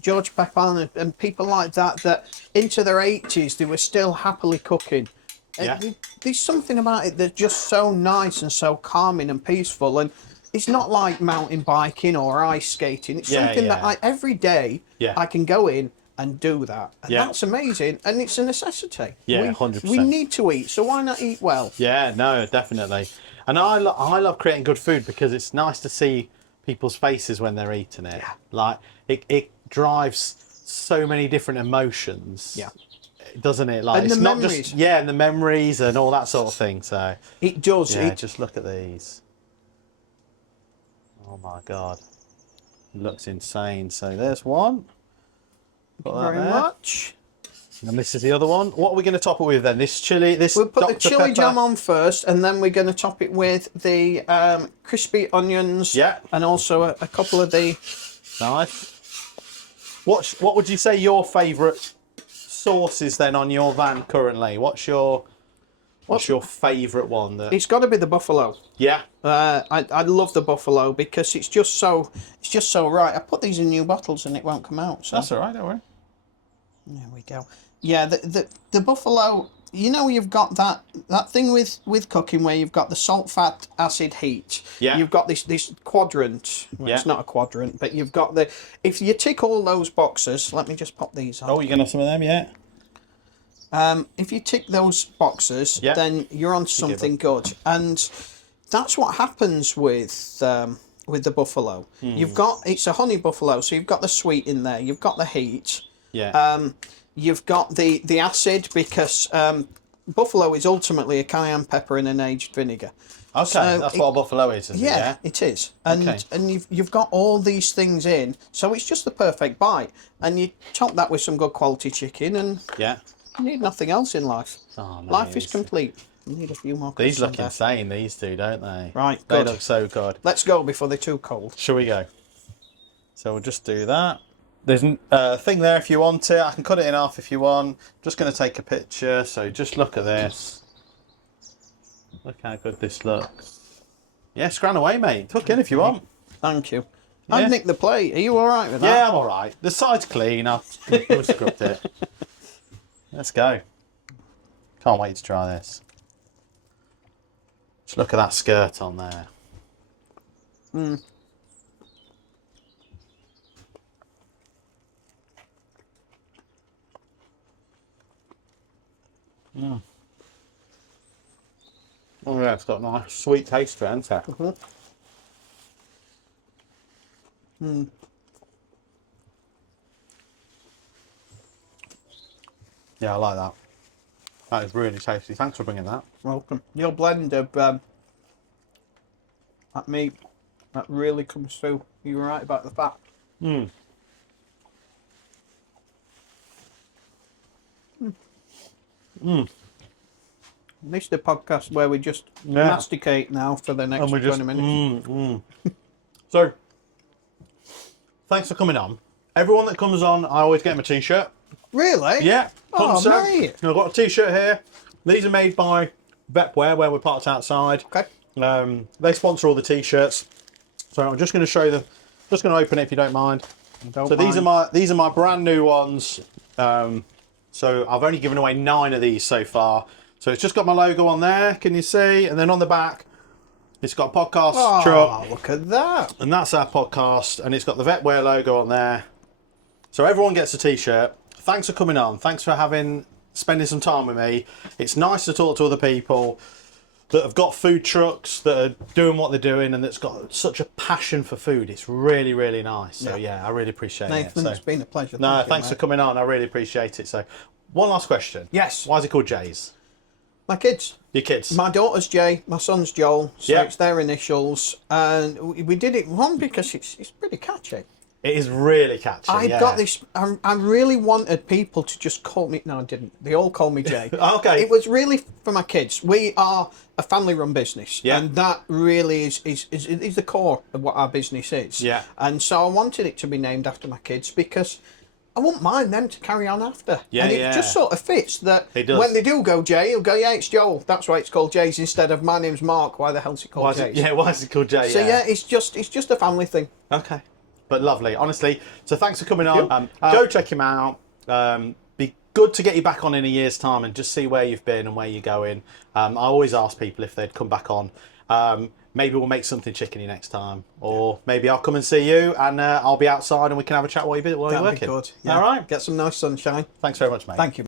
George Pepin and people like that into their 80s, they were still happily cooking. Yeah. There's something about it that's just so nice and so calming and peaceful, and it's not like mountain biking or ice skating. It's something that every day I can go in and do that, and that's amazing, and it's a necessity. 100%. We need to eat, so why not eat well? Yeah, no, definitely. And I love creating good food because it's nice to see people's faces when they're eating it. Like it drives so many different emotions. Doesn't it? Like, and it's the not memories. just and the memories and all that sort of thing. So it does. Yeah, just look at these. Oh my god, it looks insane. So there's one. Thank you very much. And this is the other one. What are we going to top it with then? This chili, this We'll put Dr. the chili Pepper. jam on first, and then we're going to top it with the crispy onions. Yeah. And also a couple of the... Nice. What would you say your favourite sauce is then on your van currently? What's your favourite one? It's got to be the buffalo. Yeah. I love the buffalo because it's just so right. I put these in new bottles and it won't come out. So. That's all right. Don't worry. There we go. Yeah, the buffalo. You know, you've got that thing with cooking where you've got the salt, fat, acid, heat. Yeah. You've got this quadrant. Well, yeah. It's not a quadrant, but you've got the. If you tick all those boxes, let me just pop these on. Oh, you're gonna have some of them, yeah. If you tick those boxes, yeah. then you're on something good, and that's what happens with the buffalo. It's a honey buffalo, so you've got the sweet in there. You've got the heat. Yeah. You've got the acid because buffalo is ultimately a cayenne pepper in an aged vinegar. Okay, so that's what a buffalo is, isn't it? Yeah, it is. And you've got all these things in, so it's just the perfect bite. And you top that with some good quality chicken, and yeah, you need nothing else in life. Oh, no, life is complete. You need a few more. These look insane, these two, don't they? Right, they good. look so good. Let's go before they're too cold. Shall we go? So we'll just do that. There's a thing there if you want it. I can cut it in half if you want. Just going to take a picture. So just look at this. Look how good this looks. Yeah, scran away, mate. Tuck in if you want. Thank you. Yeah. I've nicked the plate. Are you all right with that? Yeah, I'm all right. The side's clean. I've scrubbed it. Let's go. Can't wait to try this. Just look at that skirt on there. Mm. Mm. Oh yeah, it's got a nice sweet taste to it, hasn't it? Mm-hmm. Mm. Yeah, I like that. That is really tasty. Thanks for bringing that. Welcome. Your blend of that meat, that really comes through. You were right about the fat. Mm. Mm. This is the podcast where we just masticate now for the next 20 minutes. So, thanks for coming on. Everyone that comes on, I always get them a t-shirt. Really? Yeah. Oh, mate. I've got a t-shirt here. These are made by Vetwear, where we're parked outside. Okay. They sponsor all the t-shirts. So I'm just going to show them. Just going to open it if you don't mind. These are my brand new ones. So I've only given away 9 of these so far. So it's just got my logo on there, can you see? And then on the back, it's got a podcast truck. Look at that. And that's our podcast. And it's got the Vetwear logo on there. So everyone gets a t-shirt. Thanks for coming on. Thanks for spending some time with me. It's nice to talk to other people that have got food trucks, that are doing what they're doing, and that's got such a passion for food. It's really, really nice. So yeah, I really appreciate Nathan, it. it's been a pleasure. Thanks for coming on. I really appreciate it. So one last question. Yes. Why is it called Jay's? My kids. Your kids? My daughter's Jay, my son's Joel, so it's their initials. And we did it because it's pretty catchy. It is really catchy. I got this. I really wanted people to just call me. No, I didn't. They all call me Jay. Okay. It was really for my kids. We are a family-run business, and that really is the core of what our business is. Yeah. And so I wanted it to be named after my kids because I wouldn't mind them to carry on after. Yeah, and it just sort of fits that when they do go Jay, he'll go, yeah, it's Joel. That's why it's called Jay's instead of my name's Mark. Why the hell's it called Jay's? Why is it called Jay? So yeah, it's just a family thing. Okay. But lovely, honestly. So thanks for coming on. Go check him out. Be good to get you back on in a year's time and just see where you've been and where you're going. I always ask people if they'd come back on. Maybe we'll make something chickeny next time, or maybe I'll come and see you and I'll be outside and we can have a chat while you're working. That'd be good. Yeah. All right. Get some nice sunshine. Thanks very much, mate. Thank you.